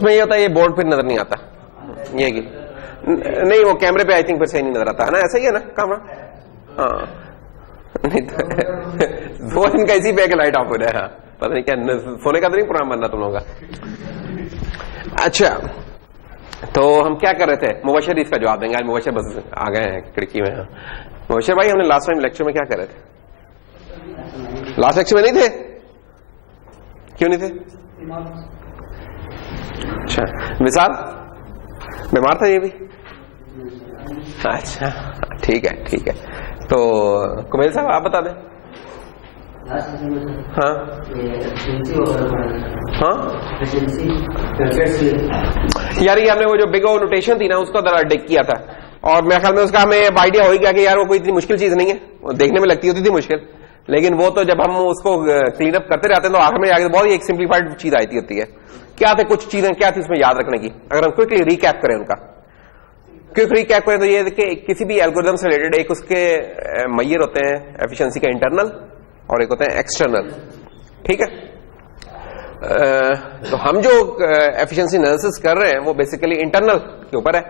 इसमें ये होता है, ये बोर्ड फिर नजर नहीं आता, ये की नहीं, वो कैमरे पे आई थिंक फिर सही नहीं नजर आता है ना, ऐसा ही है ना कैमरा। हाँ नहीं तो वो इनका इसी पे लाइट ऑफ हो रहा है। हाँ पता नहीं क्या सोने का तो नहीं प्रोग्राम बनना तुम लोगों का। अच्छा तो हम क्या कर रहे थे, मुबशर इसका जवाब देंगे। आज मुबशर बस आ गए हैं खिड़की में। हाँ मुबशर भाई, हमने लास्ट टाइम लेक्चर में क्या कर रहे थे? लास्ट लेक्चर में नहीं थे? क्यों नहीं थे? अच्छा विशाल बीमार था ये भी? अच्छा ठीक है ठीक है। तो कुमेल साहब आप बता दें। हाँ हाँ यार, ये हमने वो जो बिग ओ नोटेशन थी ना, उसका जरा डिक किया था, और मेरे ख्याल में उसका हमें आइडिया हो ही गया कि यार वो कोई इतनी मुश्किल चीज नहीं है, वो देखने में लगती होती थी मुश्किल, लेकिन वो तो जब हम उसको क्लीन अप करते रहते हैं तो आखिर में आगे बहुत ही एक सिंप्लीफाइड चीज आती होती है। क्या थे कुछ चीजें, क्या थी उसमें याद रखने की? अगर हम क्विकली रिकैप करें उनका, क्विक रिकैप करें तो ये देखिए, किसी भी एल्गोरिथम से रिलेटेड एक उसके मैयर होते हैं एफिशिएंसी का, इंटरनल और एक होते हैं एक्सटर्नल। ठीक है, तो हम जो एफिशिएंसी एनालिसिस कर रहे हैं वो बेसिकली इंटरनल के ऊपर है।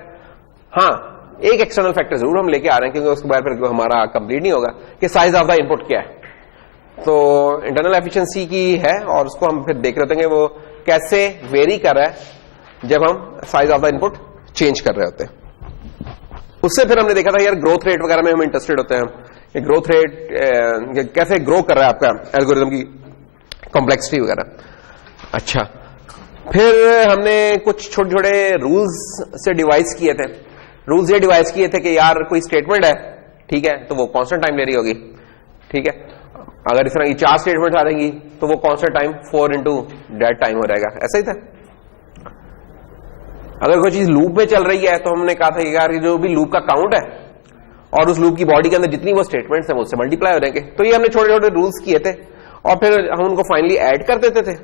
हाँ एक एक्सटर्नल फैक्टर जरूर हम लेके आ रहे हैं, क्योंकि उसके बाद फिर हमारा कंप्लीट नहीं होगा कि साइज ऑफ द इनपुट क्या है। तो इंटरनल एफिशिएंसी की है, और उसको हम फिर देख रहे होते हैं वो कैसे वेरी कर रहा है जब हम size of the input change कर रहे होते हैं। उससे फिर हमने देखा था यार ग्रोथ रेट वगैरह में हम इंटरेस्टेड होते हैं, कि ग्रोथ रेट कैसे ग्रो कर रहा है आपका एल्गोरिथम की कॉम्प्लेक्सिटी वगैरह। अच्छा फिर हमने कुछ छोटे छोटे रूल्स से डिवाइस किए थे। रूल्स ये डिवाइस किए थे कि यार कोई स्टेटमेंट है, ठीक है, तो वो कांस्टेंट टाइम ले रही होगी। ठीक है, अगर इस तरह की 4 स्टेटमेंट आ जाएंगी तो वो कांस्टेंट टाइम 4 इंटू डेट टाइम हो जाएगा। ऐसा ही था। अगर कोई चीज लूप में चल रही है तो हमने कहा था कि यार जो भी लूप का काउंट है और उस लूप की बॉडी के अंदर जितनी वो स्टेटमेंट्स हैं उससे मल्टीप्लाई हो जाएंगे। तो ये हमने छोटे छोटे रूल्स किए थे, और फिर हम उनको फाइनली ऐड कर देते थे,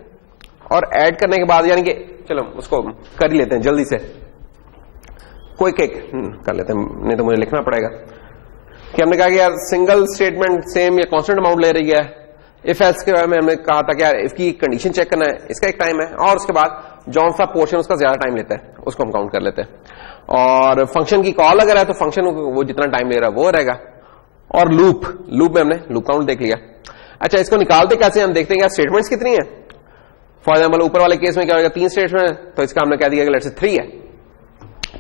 और ऐड करने के बाद यानी कि चलो उसको कर ही लेते हैं जल्दी से, कोई केक कर लेते हैं, नहीं तो मुझे लिखना पड़ेगा। कि हमने कहा कि यार सिंगल स्टेटमेंट सेम या कांस्टेंट अमाउंट ले रही है। इफ एल्स के बारे में हमने कहा था कि यार इसकी कंडीशन चेक करना है, इसका एक टाइम है, और उसके बाद जौन सा पोर्शन उसका ज्यादा टाइम लेता है उसको हम काउंट कर लेते हैं। और फंक्शन की कॉल अगर है तो फंक्शन वो जितना टाइम ले रहा है वो रहेगा। और लूप में हमने लूप काउंट देख लिया। अच्छा इसको निकालते कैसे, हम देखते हैं यार स्टेटमेंट्स कितनी है। फॉर एग्जाम्पल ऊपर वाले केस में क्या होगा, 3 स्टेटमेंट है, तो इसका हमने कह दिया कि लेट्स से 3 है,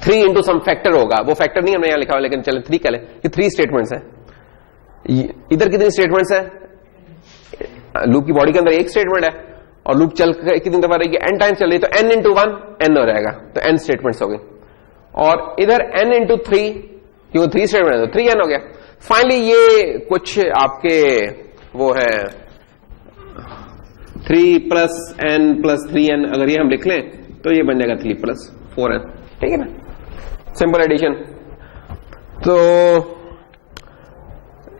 3 इंटू सम फैक्टर होगा। वो फैक्टर नहीं हमने यहां लिखा हुआ, लेकिन चले 3 कह लें कि 3 स्टेटमेंट्स है। इधर कितनी स्टेटमेंट्स है? लूप की बॉडी के अंदर एक स्टेटमेंट है, और लूप चल कितनी दफा रही है? n टाइम चल रही है, तो n इंटू 1 n हो जाएगा, तो n स्टेटमेंट्स हो गई। और इधर n इंटू 3, क्योंकि 3 स्टेटमेंट है तो 3n हो गया। फाइनली ये कुछ आपके वो है 3 प्लस n प्लस 3n, अगर ये हम लिख लें तो ये बन जाएगा 3 प्लस 4n। ठीक है ना, सिंपल एडिशन। तो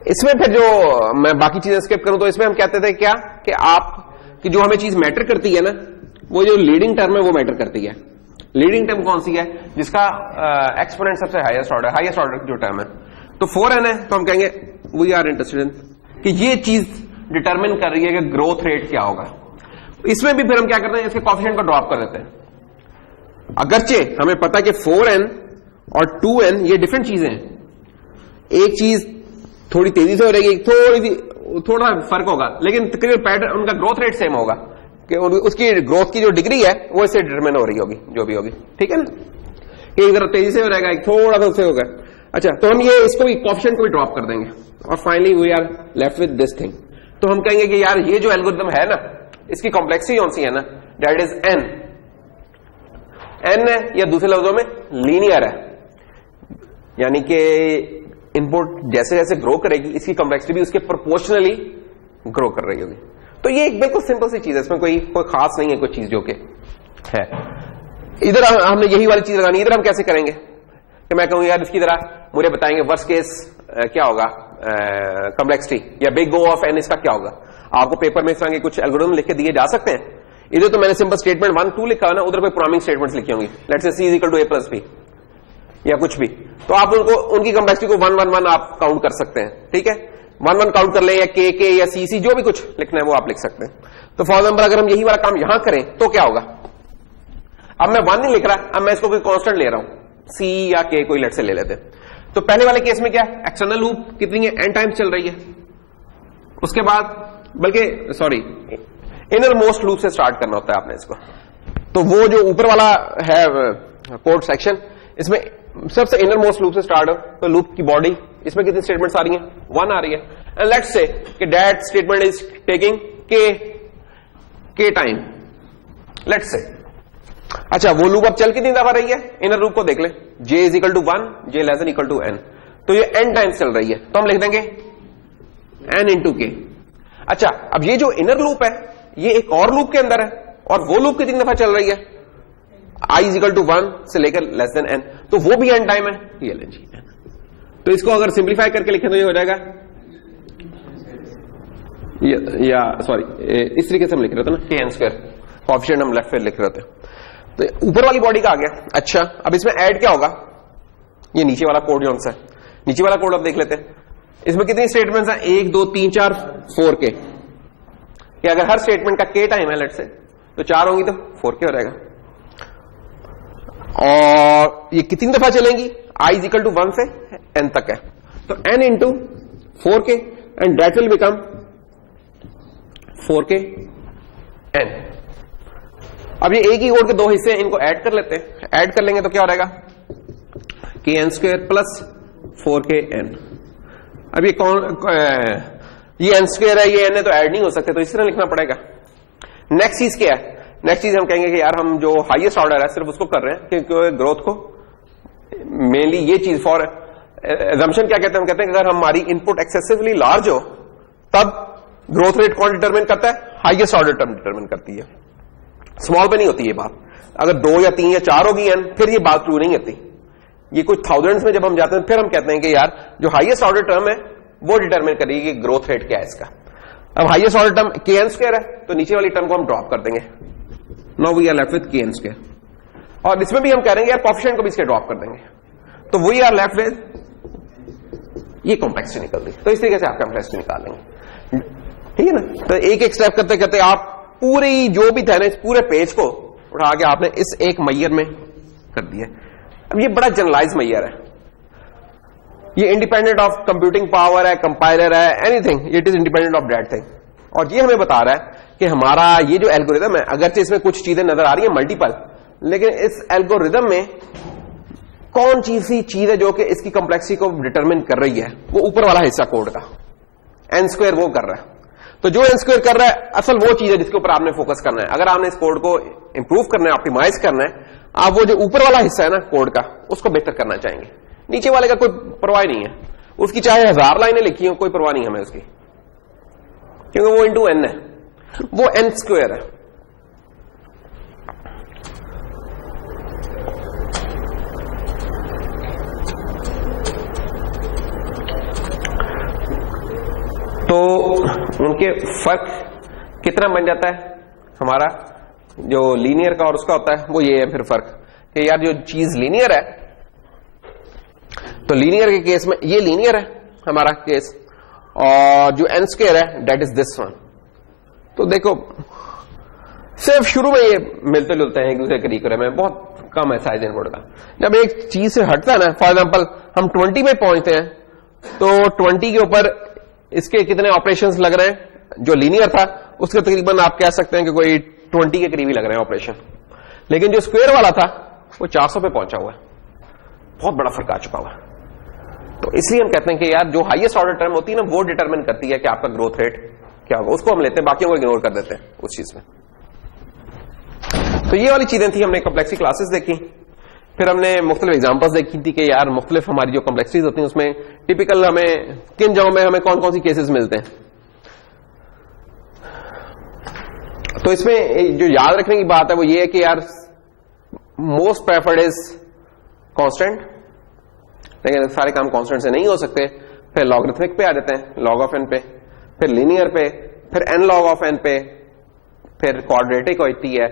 इसमें फिर जो मैं बाकी चीजें स्किप करूं तो इसमें हम कहते थे क्या कि आप कि जो हमें चीज मैटर करती है ना, वो जो लीडिंग टर्म है वो मैटर करती है। लीडिंग टर्म कौन सी है? जिसका एक्सपोनेंट सबसे हाईएस्ट ऑर्डर जो टर्म है। तो 4n है, तो हम कहेंगे वी आर इंटरेस्टेड इन कि ये चीज डिटरमिन कर रही है कि ग्रोथ रेट क्या होगा। इसमें भी फिर हम क्या करते हैं, इसके कोएफिशिएंट को ड्रॉप कर देते हैं। अगरचे हमें पता है कि 4n और 2n ये डिफरेंट चीजें हैं। एक चीज थोड़ी तेजी से हो रहेगी, थोड़ा फर्क होगा, लेकिन तकरीबन पैटर्न उनका ग्रोथ रेट सेम होगा, कि उसकी ग्रोथ की जो डिग्री है वो इससे डिटरमिन हो रही होगी, जो भी होगी। ठीक है ना, एक तरफ तेजी से हो रहेगा, एक थोड़ा सा उससे होगा। अच्छा तो हम ये इसको भी कोएफिशिएंट को भी ड्रॉप कर देंगे, और finally we are left with this thing. तो हम कहेंगे कि यार ये जो एल्गोरिथम है ना, इसकी कॉम्प्लेक्सिटी कौन सी है ना, दैट इज n है, या दूसरे लफ्जों में लीनियर है, यानी कि इनपुट जैसे जैसे ग्रो करेगी इसकी कॉम्प्लेक्सिटी भी उसके प्रोपोर्शनली ग्रो कर रही होगी। तो ये एक बिल्कुल सिंपल सी चीज है, इसमें कोई खास नहीं है कोई चीज जो कि है। इधर हमने यही वाली चीज लगानी। इधर हम कैसे करेंगे कि मैं कहूँ यार इसकी तरह मुझे बताएंगे वर्स्ट केस क्या होगा कॉम्प्लेक्सिटी, या बिग ओ ऑफ n इसका क्या होगा। आपको पेपर में इस तरह के कुछ एल्गोरिथम लिख के दिए जा सकते हैं। इधर तो मैंने सिंपल स्टेटमेंट 1 2 लिखा है ना, उधर कोई प्रोग्रामिंग स्टेटमेंट्स लिखी होंगी, let's say c is equal to a plus b या कुछ भी। तो आप उनको उनकी कॉम्प्लेक्सिटी को 1 1 1 आप काउंट कर सकते हैं। ठीक है, 1 1 काउंट कर लें, या k या c जो भी कुछ लिखना है वो आप लिख सकते हैं। तो फॉर एग्जाम्पल अगर हम यही वाला काम यहां करें तो क्या होगा? अब मैं 1 नहीं लिख रहा, अब मैं इसको कोई कांस्टेंट ले रहा हूं, C या K कोई लेट से ले लेते हैं। तो पहले वाले केस में क्या है, एक्सटर्नल लूप कितनी है, n टाइम्स चल रही है। उसके बाद बल्कि सॉरी इनर मोस्ट लूप से स्टार्ट करना होता है आपने इसको। तो वो जो ऊपर वाला है कोड सेक्शन, इसमें सबसे इनर मोस्ट लूप से स्टार्ट हो, तो लूप की बॉडी इसमें कितनी स्टेटमेंट्स आ रही हैं, 1 आ रही है। एंड लेट्स से कि दैट स्टेटमेंट इज टेकिंग के टाइम, लेट्स से। अच्छा, वो लूप अब चल कितनी दफा रही है, इनर लूप को देख ले, j is equal to 1, j less than equal to n, तो ये n टाइम्स चल रही है, तो हम लिख देंगे n इंटू के। अच्छा, अब ये जो इनर लूप है ये एक और लूप के अंदर है, और वो लूप कितनी दफा चल रही है, i इज इक्वल टू 1 से लेकर लेस देन n, तो वो भी n टाइम है, ये लें जी। तो इसको अगर सिंप्लीफाई करके लिखें तो ये हो जाएगा, या सॉरी इस तरीके से हम लिख रहे थे ना, के एन स्क्वायर, कोएफिशिएंट हम लेफ्ट पे लिख रहे थे। तो ऊपर वाली बॉडी का आ गया। अच्छा, अब इसमें ऐड क्या होगा, ये नीचे वाला कोड जो सा है, नीचे वाला कोड अब देख लेते हैं। इसमें कितनी स्टेटमेंट्स हैं, 1 2 3 4 4 के, कि अगर हर स्टेटमेंट का के टाइम है लेट से, तो 4 होंगी तो 4 के हो जाएगा। और ये कितनी दफा चलेंगी, i इज इक्वल टू 1 से n तक है, तो n इंटू 4 के, एंड दैट विल बिकम 4 के n। अब ये एक ही कोड के दो हिस्से हैं, इनको ऐड कर लेते हैं। ऐड कर लेंगे तो क्या हो जाएगा, के एन स्क्वायर प्लस 4 के n। अब ये कौन, ये n स्क्वायर है, ये n है, तो ऐड नहीं हो सकते, तो इस तरह लिखना पड़ेगा। नेक्स्ट चीज क्या है, नेक्स्ट चीज हम कहेंगे कि यार हम जो हाईएस्ट ऑर्डर है सिर्फ उसको कर रहे हैं, क्योंकि ग्रोथ को मेनली ये चीज फॉर एजम्पशन क्या कहते हैं, हम कहते हैं कि अगर हमारी इनपुट एक्सेसिवली लार्ज हो तब ग्रोथ रेट कौन डिटरमिन करता है, हाईएस्ट ऑर्डर टर्म डिटरमिन करती है। स्मॉल पे नहीं होती ये बात, अगर 2 या 3 या 4 होगी n, फिर ये बात ट्रू नहीं होती। ये कुछ थाउजेंड्स में जब हम जाते हैं फिर हम कहते हैं कि यार जो हाईएस्ट ऑर्डर टर्म है वो डिटरमिन करेगी कि ग्रोथ रेट क्या है इसका। अब हाईएस्ट ऑर्डर टर्म के एन स्क्वायर है, तो नीचे वाली टर्म को हम ड्रॉप कर देंगे, now we are left with k n square. और इसमें भी हम कह रहे हैं यार कोएफिशिएंट को भी इसके ड्रॉप कर देंगे, तो वी आर लेफ्ट विद ये कॉम्प्लेक्सिटी निकल रही। तो इस तरीके से आप कॉम्प्लेक्सिटी निकाल लेंगे, ठीक है ना। तो एक एक स्टेप करते करते आप पूरी जो भी था ना इस पूरे पेज को उठा के आपने इस एक मैयर में कर दिया। अब ये बड़ा जनरलाइज मैयर है, ये इंडिपेंडेंट ऑफ कंप्यूटिंग पावर है, कंपाइलर है, anything, it is independent of that thing. और ये हमें बता रहा है कि हमारा ये जो एल्गोरिदम है, अगरचे इसमें कुछ चीजें नजर आ रही है मल्टीपल, लेकिन इस एल्गोरिदम में कौन सी चीज है जो कि इसकी कॉम्प्लेक्सिटी को डिटरमिन कर रही है, वो ऊपर वाला हिस्सा कोड का एन स्क्वायर वो कर रहा है। तो जो एन स्क्वायर कर रहा है असल वो चीज है जिसके ऊपर आपने फोकस करना है। अगर आपने इस कोड को इंप्रूव करना है, ऑप्टिमाइज करना है, आप वो जो ऊपर वाला हिस्सा है ना कोड का उसको बेहतर करना चाहेंगे। नीचे वाले का कोई परवाह नहीं है, उसकी चाहे 1000 लाइनें लिखी हो कोई परवाह नहीं हमें उसकी, क्योंकि वो इंटू एन है, वो एन स्क्वायर है। तो उनके फर्क कितना बन जाता है, हमारा जो लीनियर का और उसका होता है वो ये है फिर फर्क, कि यार जो चीज लीनियर है, तो लीनियर के केस में ये लीनियर है हमारा केस, और जो एन स्क्वायर है दैट इज दिस वन। तो देखो सिर्फ शुरू में ये मिलते जुलते हैं एक दूसरे के करीब में, बहुत कम है साइज इनपुट का। जब एक चीज से हटता है ना, फॉर एग्जांपल हम 20 में पहुंचते हैं, तो 20 के ऊपर इसके कितने ऑपरेशंस लग रहे हैं, जो लीनियर था उसके तकरीबन आप कह सकते हैं कि कोई 20 के करीब ही लग रहे हैं ऑपरेशन, लेकिन जो स्क्वायर वाला था वो 400 पे पहुंचा हुआ है, बहुत बड़ा फर्क आ चुका हुआ है। तो इसलिए हम कहते हैं कि यार जो हाईएस्ट ऑर्डर टर्म होती है ना वो डिटरमिन करती है कि आपका ग्रोथ रेट क्या होगा, उसको हम लेते हैं, बाकियों को इग्नोर कर देते हैं उस चीज में। तो ये वाली चीजें थी, हमने कॉम्प्लेक्सिटी क्लासेस देखी, फिर हमने मुख्तलिफ एग्जांपल्स देखी थी कि यार मुख्तलिफ हमारी जो कॉम्प्लेक्सिटीज होती हैं उसमें टिपिकल हमें किन जगहों में हमें कौन कौन सी केसेस मिलते हैं। तो इसमें जो याद रखने की बात है वो ये है कि यार मोस्ट प्रेफर्ड इज कांस्टेंट, लेकिन सारे काम कांस्टेंट से नहीं हो सकते, फिर लॉगरिथमिक पे आ जाते हैं, लॉग ऑफ एन पे, फिर लीनियर पे, फिर एन लॉग ऑफ एन पे, फिर क्वाड्रेटिक होती है,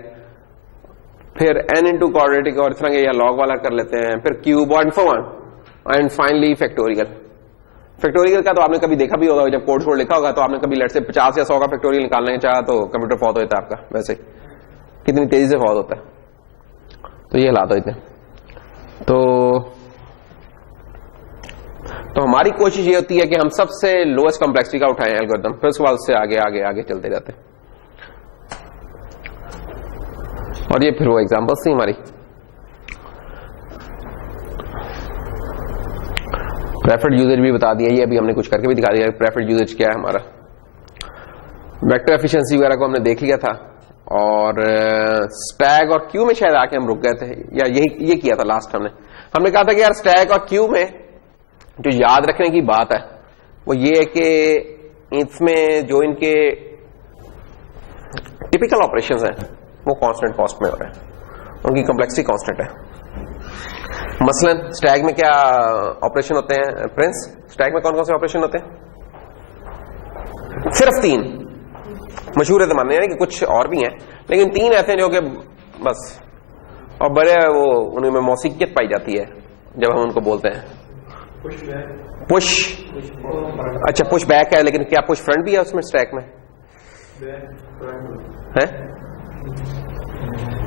फिर n इंटू क्वाड्रेटिक और इस तरह के या लॉग वाला कर लेते हैं, फिर cube and finally factorial. Factorial का तो आपने कभी देखा भी होगा, जब कोड कोड लिखा होगा तो आपने कभी लेट से 50 या 100 का फैक्टोरियल निकालने चाहा तो कंप्यूटर फॉल्ट होता है आपका, वैसे कितनी तेजी से फॉल्ट होता है। तो ये हालात होते हैं। तो हमारी कोशिश ये होती है कि हम सबसे लोएस्ट कॉम्प्लेक्सिटी का उठाएं एल्गोरिथम, फिर उसके बाद उससे आगे आगे आगे चलते जाते हैं। और ये फिर वो एग्जांपल्स थी हमारी। प्रेफर्ड यूजेज भी बता दिया, ये अभी हमने कुछ करके भी दिखा दिया प्रेफर्ड यूजेज क्या है हमारा। वेक्टर एफिशिएंसी वगैरह को हमने देख लिया था, और स्टैक और क्यू में शायद आके हम रुक गए थे, या ये किया था लास्ट हमने कहा था कि यार स्टैक और क्यू में जो याद रखने की बात है वो ये है कि इसमें जो इनके टिपिकल ऑपरेशंस हैं वो कांस्टेंट कॉस्ट में हो रहे हैं, उनकी कॉम्प्लेक्सिटी कांस्टेंट है। मसलन स्टैक में क्या ऑपरेशन होते हैं प्रिंस? स्टैक में कौन कौन से ऑपरेशन होते हैं? सिर्फ 3 मशहूर है जमाने, यानी कि कुछ और भी हैं, लेकिन 3 ऐसे हैं जो कि बस, और बड़े वो उनमें मौसीकियत पाई जाती है जब हम उनको बोलते हैं। पुश, अच्छा पुश बैक है, लेकिन क्या पुश फ्रंट भी है उसमें स्टैक में है?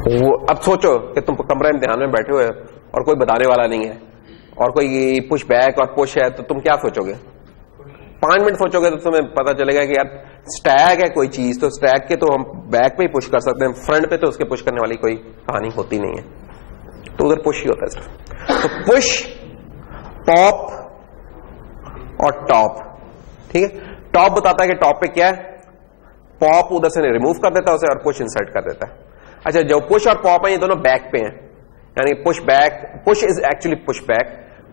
वो अब सोचो कि तुम कमरा इम्तिहान में बैठे हुए और कोई बताने वाला नहीं है, और कोई पुश बैक और पुश है, तो तुम क्या सोचोगे? 5 मिनट सोचोगे तो तुम्हें पता चलेगा कि यार स्टैक है कोई चीज, तो स्टैक के तो हम बैक पे ही पुश कर सकते हैं, फ्रंट पे तो उसके पुश करने वाली कोई कहानी होती नहीं है, तो उधर पुश ही होता है सिर्फ। तो पुश, पॉप और टॉप, ठीक है। टॉप बताता है कि टॉप पे क्या है, पॉप उधर से रिमूव कर देता है उसे और पुश इंसर्ट कर देता है। अच्छा, जो पुश और पॉप है ये दोनों बैक पे हैं, यानी push back, push is actually push back,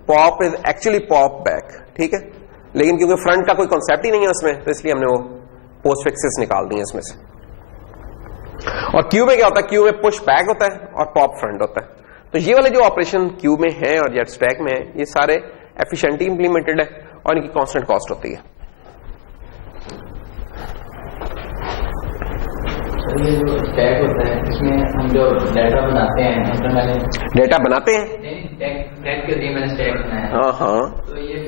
pop is actually pop back, ठीक है। लेकिन क्योंकि फ्रंट का कोई कॉन्सेप्ट ही नहीं है उसमें, तो इसलिए हमने वो पोस्ट फिक्सेस निकाल दिए इसमें से। और क्यू में क्या होता है? क्यू में पुश बैक होता है और पॉप फ्रंट होता है। तो ये वाले जो ऑपरेशन क्यू में है और जेट स्टैक में है, ये सारे एफिशिएंटली इंप्लीमेंटेड है और इनकी कांस्टेंट कॉस्ट होती है। ये जो स्टैक होता है इसमें हम जो डाटा बनाते हैं, मतलब मैंने डेटा बनाते हैं, डेक के लिए मैंने स्टैक बनाया है। हाँ, तो ये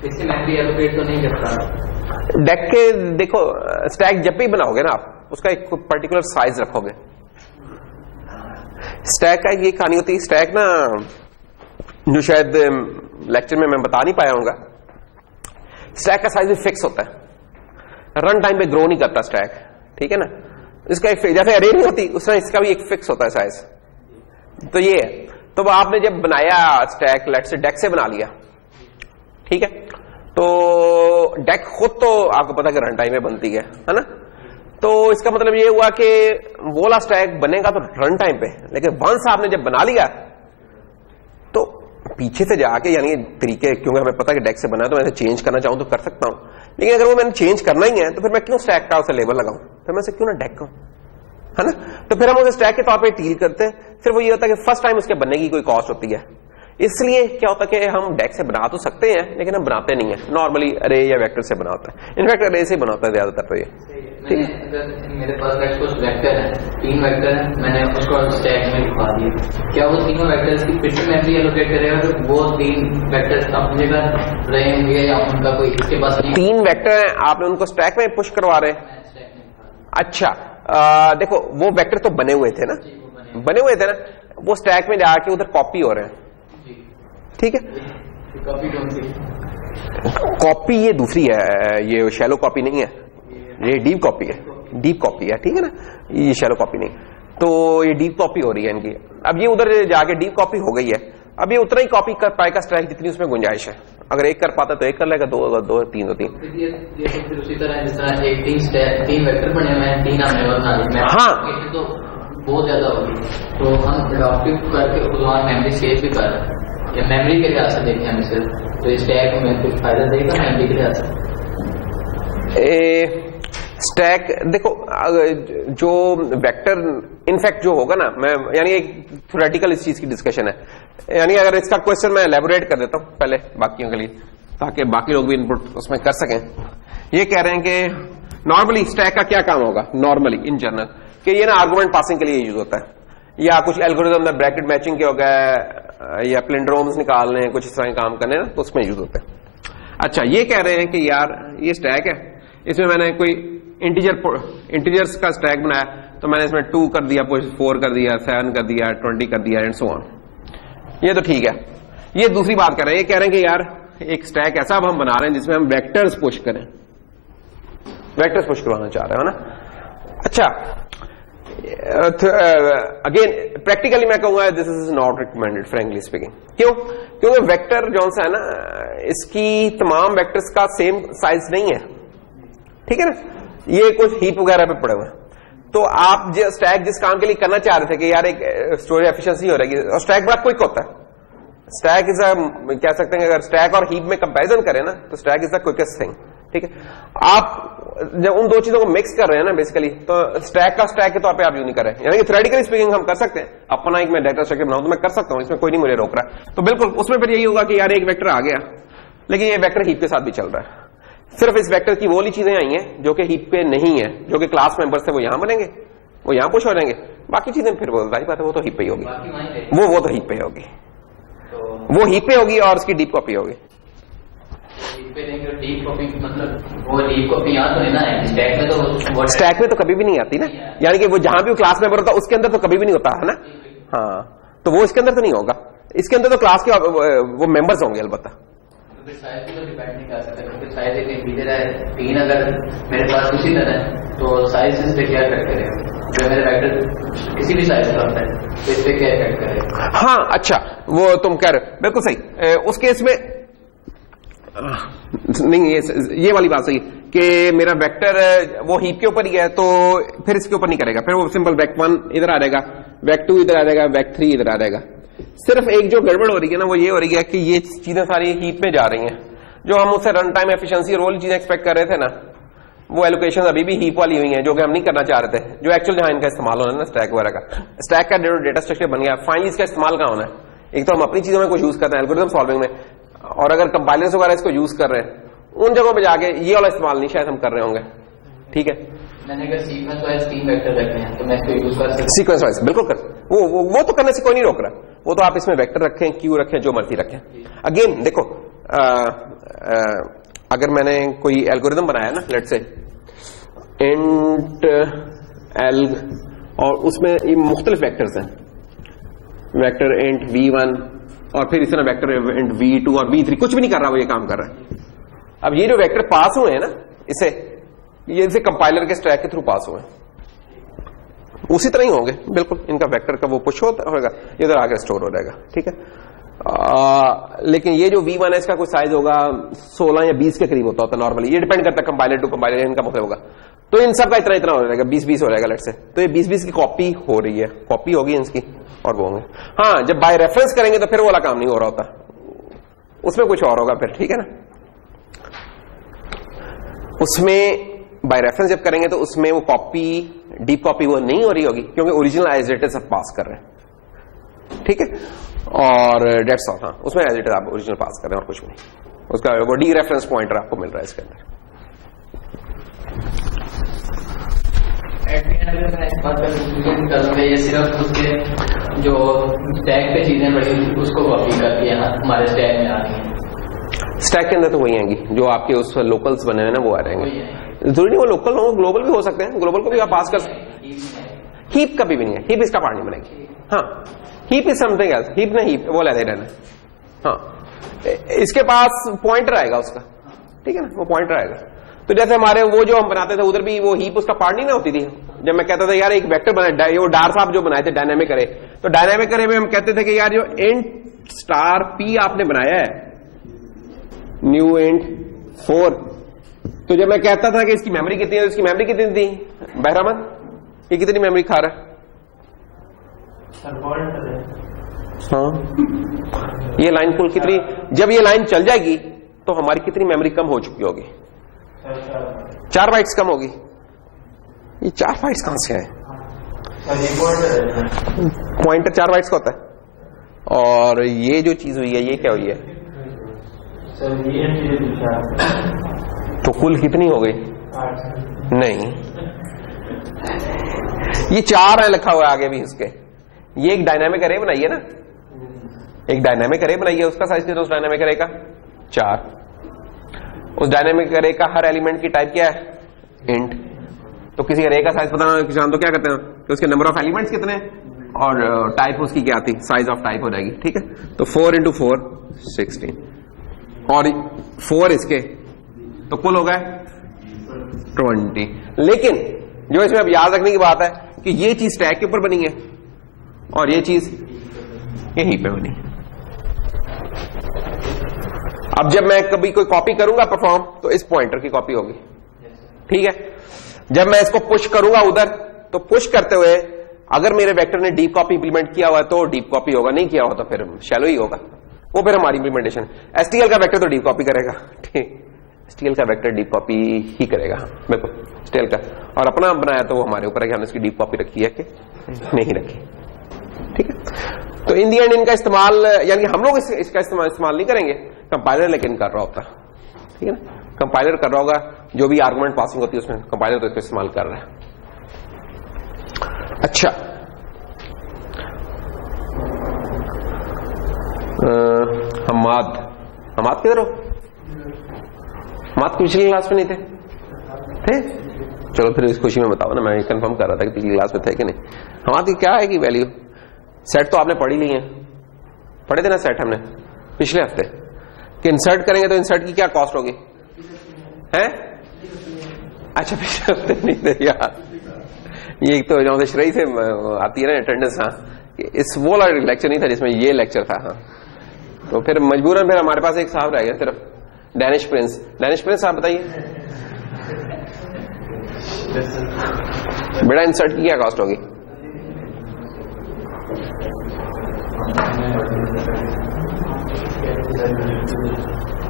इससे मेमोरी एलोकेट तो नहीं करता। डेक के देखो, स्टैक जब भी बनाओगे ना आप, उसका एक पर्टिकुलर साइज रखोगे। स्टैक का ये कहानी होती है, स्टैक ना जो शायद लेक्चर में मैं बता नहीं पाया हूँगा, स्टैक का साइज भी फिक्स होता है, रन टाइम पे ग्रो नहीं करता स्टैक, ठीक है ना। इसका एक जैसे अरे नहीं होती उसमें इसका भी एक फिक्स होता है साइज। तो ये है, तो आपने जब बनाया स्टैक, लेट से डेक से बना लिया, ठीक है, तो डेक खुद तो आपको पता है कि रन टाइम में बनती है ना। तो इसका मतलब ये हुआ कि वो वाला स्टैक बनेगा तो रन टाइम पे, लेकिन वंस आपने जब बना लिया तो पीछे से जाके, यानी तरीके, क्योंकि हमें पता है कि डेक से बना है तो मैं चेंज करना चाहूं तो कर सकता हूं, लेकिन अगर वो मैंने चेंज करना ही है तो फिर मैं क्यों स्टैक का उसे लेबल लगाऊं, फिर मैं उसे क्यों ना डेक कहूं, है ना। तो फिर हम उसे स्टैक के तौर पे डील करते हैं। फिर वो ये होता है कि फर्स्ट टाइम उसके बनने की कोई कॉस्ट होती है, इसलिए क्या होता है कि हम डेक से बना तो सकते हैं लेकिन हम बनाते नहीं है, नॉर्मली अरे या वेक्टर से बना होता है। इनफैक्ट अरे से बना होता है ज्यादातर। तो ये मेरे पास कुछ वेक्टर है, 3 वेक्टर है, मैंने उसको स्टैक में लिखवा दिया, क्या वो तीनों वेक्टर्स की फिर से मेमोरी एलोकेट करेगा? तो वो 3 वेक्टर्स अपनी जगह रहेंगे या उनका कोई इसके पास नहीं? 3 वेक्टर हैं, आपने उनको स्टैक में पुश करवा रहे हैं। अच्छा, देखो वो वेक्टर तो बने हुए थे ना, बने हुए थे ना, वो स्टैक में जाके उधर कॉपी हो रहे हैं, ठीक है। कॉपी ये दूसरी है, ये शैलो कॉपी नहीं है, ये डीप कॉपी है, डीप कॉपी है, ठीक है ना, ये शैलो कॉपी नहीं। तो ये डीप कॉपी हो रही है इनकी। अब ये उधर जाके डीप कॉपी हो गई है, अब ये उतना ही कॉपी कर पाएगा स्टैक जितनी उसमें गुंजाइश है। अगर एक कर पाता तो एक कर लेगा, 2 अगर 2 3 तो 3। ये फिर उसी तरह जिस तरह एक 3 वेक्टर बने हुए हैं, 3 हमने बना लिए, हाँ, तो बहुत ज्यादा होगी, तो हम एडॉप्टिव करके वहां मेमोरी सेव भी कर रहे हैं, या मेमोरी के लिहाज से देखें हमें सिर्फ, तो स्टैक में कुछ फायदा देगा मेमोरी के लिहाज से? स्टैक देखो, जो वेक्टर इनफैक्ट जो होगा ना, मैं यानी एक थ्योरेटिकल इस चीज की डिस्कशन है, यानी अगर इसका क्वेश्चन मैं एलैबोरेट कर देता हूं पहले बाकियों के लिए, ताकि बाकी लोग भी इनपुट उसमें कर सकें। ये कह रहे हैं कि नॉर्मली स्टैक का क्या काम होगा, नॉर्मली इन जनरल, कि ये ना आर्गुमेंट पासिंग के लिए यूज होता है, या कुछ एल्गोरिथम में ब्रैकेट मैचिंग के हो गए, या प्लिंड्रोम्स निकालने, कुछ इस तरह के काम करने ना, तो उसमें यूज होता है। अच्छा, ये कह रहे हैं कि यार ये स्टैक है, इसमें मैंने कोई इंटीजर्स का स्टैक बनाया, तो मैंने इसमें 2 कर दिया, पुश 4 कर दिया, 7 कर दिया, 20 कर दिया एंड सो ऑन। ये तो ठीक है। ये दूसरी बात कर रहे हैं, ये कह रहे हैं कि यार एक स्टैक ऐसा अब हम बना रहे हैं जिसमें हम वेक्टर्स पुश करें, वेक्टर्स पुश करवाना चाह रहे हो ना। अच्छा, अगेन प्रैक्टिकली मैं कहूंगा this is not recommended frankly speaking. क्यों? क्योंकि वेक्टर जौन सा है ना, इसकी तमाम वेक्टर्स का सेम साइज नहीं है, ठीक है ना। ये कुछ हीप वगैरह पे पड़े हुए हैं, तो आप जो स्टैक जिस काम के लिए करना चाह रहे थे कि यार एक स्टोरेज एफिशिएंसी हो रहेगी, और स्टैक बड़ा क्विक होता है। स्टैक इज कह सकते हैं अगर स्टैक और हीप में कंपैरिजन करें ना, तो stack is the quickest thing, ठीक है। आप जब उन दो चीजों को मिक्स कर रहे हैं ना बेसिकली, तो स्टैक का स्टैक के तौर पे आप यूज नहीं कर रहे हैं, यानी कि थ्योरेटिकली स्पीकिंग हम कर सकते हैं, अपना एक मैं डाटा स्ट्रक्चर बनाऊं तो मैं कर सकता हूं, इसमें कोई नहीं मुझे रोक रहा है। तो बिल्कुल उसमें फिर यही होगा कि यार एक वेक्टर आ गया, लेकिन ये वेक्टर हीप के साथ भी चल रहा है। सिर्फ इस वेक्टर की वो वाली चीजें आई हैं जो कि हीप पे नहीं है, जो कि क्लास मेंबर्स थे वो यहां बनेंगे, वो यहां पुश हो जाएंगे, बाकी चीजें फिर वो जाहिर बात है वो तो हीप पे ही होगी, वो तो हीप पे होगी, वो हीप पे होगी और उसकी डीप कॉपी होगी। डीप कॉपी मतलब वो डीप कॉपी यहाँ तो नहीं ना है, स्टैक में तो कभी भी नहीं आती ना, यानी कि वो जहां भी क्लास मेंबर होता है उसके अंदर तो कभी भी नहीं होता है ना। हाँ, तो वो इसके अंदर तो नहीं होगा, इसके अंदर तो क्लास के वो मेंबर्स होंगे अलबत्ता। तो साइज तो डिपेंड नहीं कर सकते, क्योंकि साइज एक इंटीजर है 3, अगर मेरे पास उसी तरह है तो साइज से डिक्लेयर करके करेगा, जो मेरे वेक्टर किसी भी साइज का होता है तो इस पे क्या इफेक्ट करेगा। हाँ अच्छा, वो तुम कह रहे हो बिल्कुल सही। उस केस में नहीं, ये वाली बात सही कि मेरा वेक्टर वो हीप के ऊपर ही है, तो फिर इसके ऊपर नहीं करेगा, फिर वो सिंपल वेक 1 इधर आ जाएगा, वेक 2 इधर आ जाएगा, वेक 3 इधर आ जाएगा। सिर्फ एक जो गड़बड़ हो रही है ना, वो ये हो रही है कि ये चीजें सारी हीप में जा रही हैं, जो हम उससे रन टाइम एफिशिएंसी और वो चीजें एक्सपेक्ट कर रहे थे ना, वो एलोकेशन अभी भी हीप वाली हुई हैं, जो कि हम नहीं करना चाह रहे थे, जो एक्चुअल जहां इनका इस्तेमाल होना है ना स्टैक वगैरह का। स्टैक का डेटा स्ट्रक्चर बन गया, फाइनली इसका इस्तेमाल कहां होना है। एक तो हम अपनी चीजों में कुछ यूज करते हैं एल्गोरिथम सॉल्विंग में, और अगर कंपाइलर्स वगैरह इसको यूज कर रहे हैं उन जगहों पे जाके ये वाला इस्तेमाल नहीं शायद हम कर रहे होंगे, ठीक है। मैंने अगर सीक्वेंस वाइज 3 वेक्टर रखे हैं तो मैं इसको यूज कर सकता हूं। सीक्वेंस वाइज बिल्कुल कर, वो तो करने से कोई नहीं रोक रहा, वो तो आप इसमें वेक्टर रखें, क्यू रखें, जो मर्जी रखें। अगेन देखो, अगर मैंने कोई एल्गोरिथम बनाया ना, लेट्स से इंट एल, और उसमें ये मुख्तलिफ वेक्टर्स हैं, वेक्टर इंट v1 और फिर इस तरह वेक्टर इंट v2 और v3, कुछ भी नहीं कर रहा, वो ये काम कर रहा है। अब ये जो वेक्टर पास हुए हैं ना, इसे कंपाइलर के स्टैक के थ्रू पास हुए, उसी तरह ही होंगे बिल्कुल, इनका वेक्टर का वो पुश होगा, इधर आगे स्टोर हो जाएगा, ठीक है। लेकिन ये जो v1 है इसका कोई साइज होगा 16 या 20 के करीब होता है नॉर्मली, ये डिपेंड करता है कंपाइलर टू कंपाइलर, इनका मतलब होगा, तो इन सब का इतना हो जाएगा, 20-20 हो जाएगा लेट्स से। तो ये 20-20 की कॉपी हो रही है, कॉपी होगी इसकी, और वो होंगे। हाँ, जब बाय रेफरेंस करेंगे तो फिर वो वाला काम नहीं हो रहा होता, उसमें कुछ और होगा फिर, ठीक है ना। उसमें बाय रेफरेंस जब करेंगे तो उसमें वो कॉपी, डीप कॉपी वो नहीं हो रही होगी, क्योंकि ओरिजिनल एज इट इज सब पास कर रहे हैं, ठीक है। और डेट्स ऑल, हाँ उसमें एज इट इज आप ओरिजिनल पास कर रहे हैं और कुछ भी नहीं, उसका वो डी रेफरेंस पॉइंटर आपको मिल रहा है इसके अंदर। ये सिर्फ उसके जो स्टैक पे चीजें बड़ी उसको कॉपी करके यहाँ हमारे स्टैक में आ रही हैं। स्टैक के अंदर तो वही आएंगी जो आपके उस लोकल्स बने हुए ना, वो आ रहेंगे। जरूरी नहीं वो लोकल हो, ग्लोबल भी हो सकते हैं, ग्लोबल को भी आप पास कर सकते हैं। हीप कभी भी नहीं है, हीप इसका पार्ट नहीं बनेगी। हाँ, heap is something else, heap ना हीप वो लेते रहना। हाँ, इसके पास पॉइंटर आएगा उसका, ठीक है ना, वो पॉइंटर आएगा। तो जैसे हमारे वो जो हम बनाते थे उधर भी वो हीप उसका पार्ट नहीं ना होती थी। जब मैं कहता था यार एक वेक्टर बना, वो डार साहब जो बनाए थे डायनामिक अरे, तो डायनामिक अरे में हम कहते थे कि यार जो इंट स्टार पी आपने बनाया है, न्यू इंट 4, तो जब मैं कहता था कि इसकी मेमोरी कितनी है, तो इसकी मेमोरी कितनी थी बहरामद, ये कितनी मेमोरी खा रहा है? हाँ, ये लाइन कुल कितनी, जब ये लाइन चल जाएगी तो हमारी कितनी मेमोरी कम हो चुकी होगी? 4 बाइट्स कम होगी। ये 4 बाइट्स कहां से है? पॉइंटर 4 बाइट्स का होता है। और ये जो चीज हुई है ये क्या हुई है? तो कुल कितनी हो गई? नहीं, ये 4 है लिखा हुआ है आगे भी उसके। ये एक डायनामिक अरे बनाइए ना, एक डायनामिक अरे बनाइए, उसका साइज कितना उस डायनामिक अरे का? 4। उस डायनामिक अरे का हर एलिमेंट की टाइप क्या है? इंट। तो किसी अरे का साइज पता जान तो क्या करते हैं कि उसके नंबर ऑफ एलिमेंट्स कितने हैं और टाइप उसकी क्या आती, साइज ऑफ टाइप हो जाएगी। ठीक है, तो 4 × 4 16 और 4 इसके, तो कुल हो गए 20। लेकिन जो इसमें अब याद रखने की बात है कि ये चीज स्टैक के ऊपर बनी है और ये चीज यहीं पे बनी है। अब जब मैं कभी कोई कॉपी करूंगा परफॉर्म, तो इस पॉइंटर की कॉपी होगी। ठीक है, जब मैं इसको पुश करूंगा उधर, तो पुश करते हुए अगर मेरे वेक्टर ने डीप कॉपी इंप्लीमेंट किया हुआ है तो डीप कॉपी होगा, नहीं किया हुआ तो फिर शैलो ही होगा। वो फिर हमारी इंप्लीमेंटेशन। एसटीएल का वेक्टर तो डीप कॉपी करेगा, ठीक, एसटीएल का वेक्टर डीप कॉपी ही करेगा बिल्कुल एसटीएल का, और अपना बनाया तो वो हमारे ऊपर है कि हमने इसकी डीप कॉपी रखी है कि नहीं रखी। ठीक है, तो इन दी एंड इनका इस्तेमाल, यानी हम लोग इसका इस्तेमाल नहीं करेंगे, कंपाइलर लेकिन कर रहा होता। ठीक है ना, कंपाइलर कर रहा होगा, जो भी आर्गुमेंट पासिंग होती है उसमें कंपाइलर तो इसका इस्तेमाल कर रहा है। अच्छा, हमाद किधर हो? हमाद पिछली क्लास में नहीं थे? चलो फिर इस खुशी में बताओ ना, मैं कंफर्म कर रहा था कि पिछली क्लास में थे कि नहीं। हमाद की क्या है कि वैल्यू? सेट तो आपने पढ़ी ली है, पढ़े थे ना सेट हमने पिछले हफ्ते, कि इंसर्ट करेंगे तो इंसर्ट की क्या कॉस्ट होगी है? अच्छा, पिछले हफ्ते नहीं थे यार, ये एक तो जो श्रेय से आती है ना अटेंडेंस। हाँ, इस वो लेक्चर नहीं था जिसमें ये लेक्चर था। हाँ, तो फिर मजबूरन फिर हमारे पास एक साहब रह गया सिर्फ, डैनिश प्रिंस। डैनिश प्रिंस आप बताइए बेटा, इंसर्ट की क्या कॉस्ट होगी?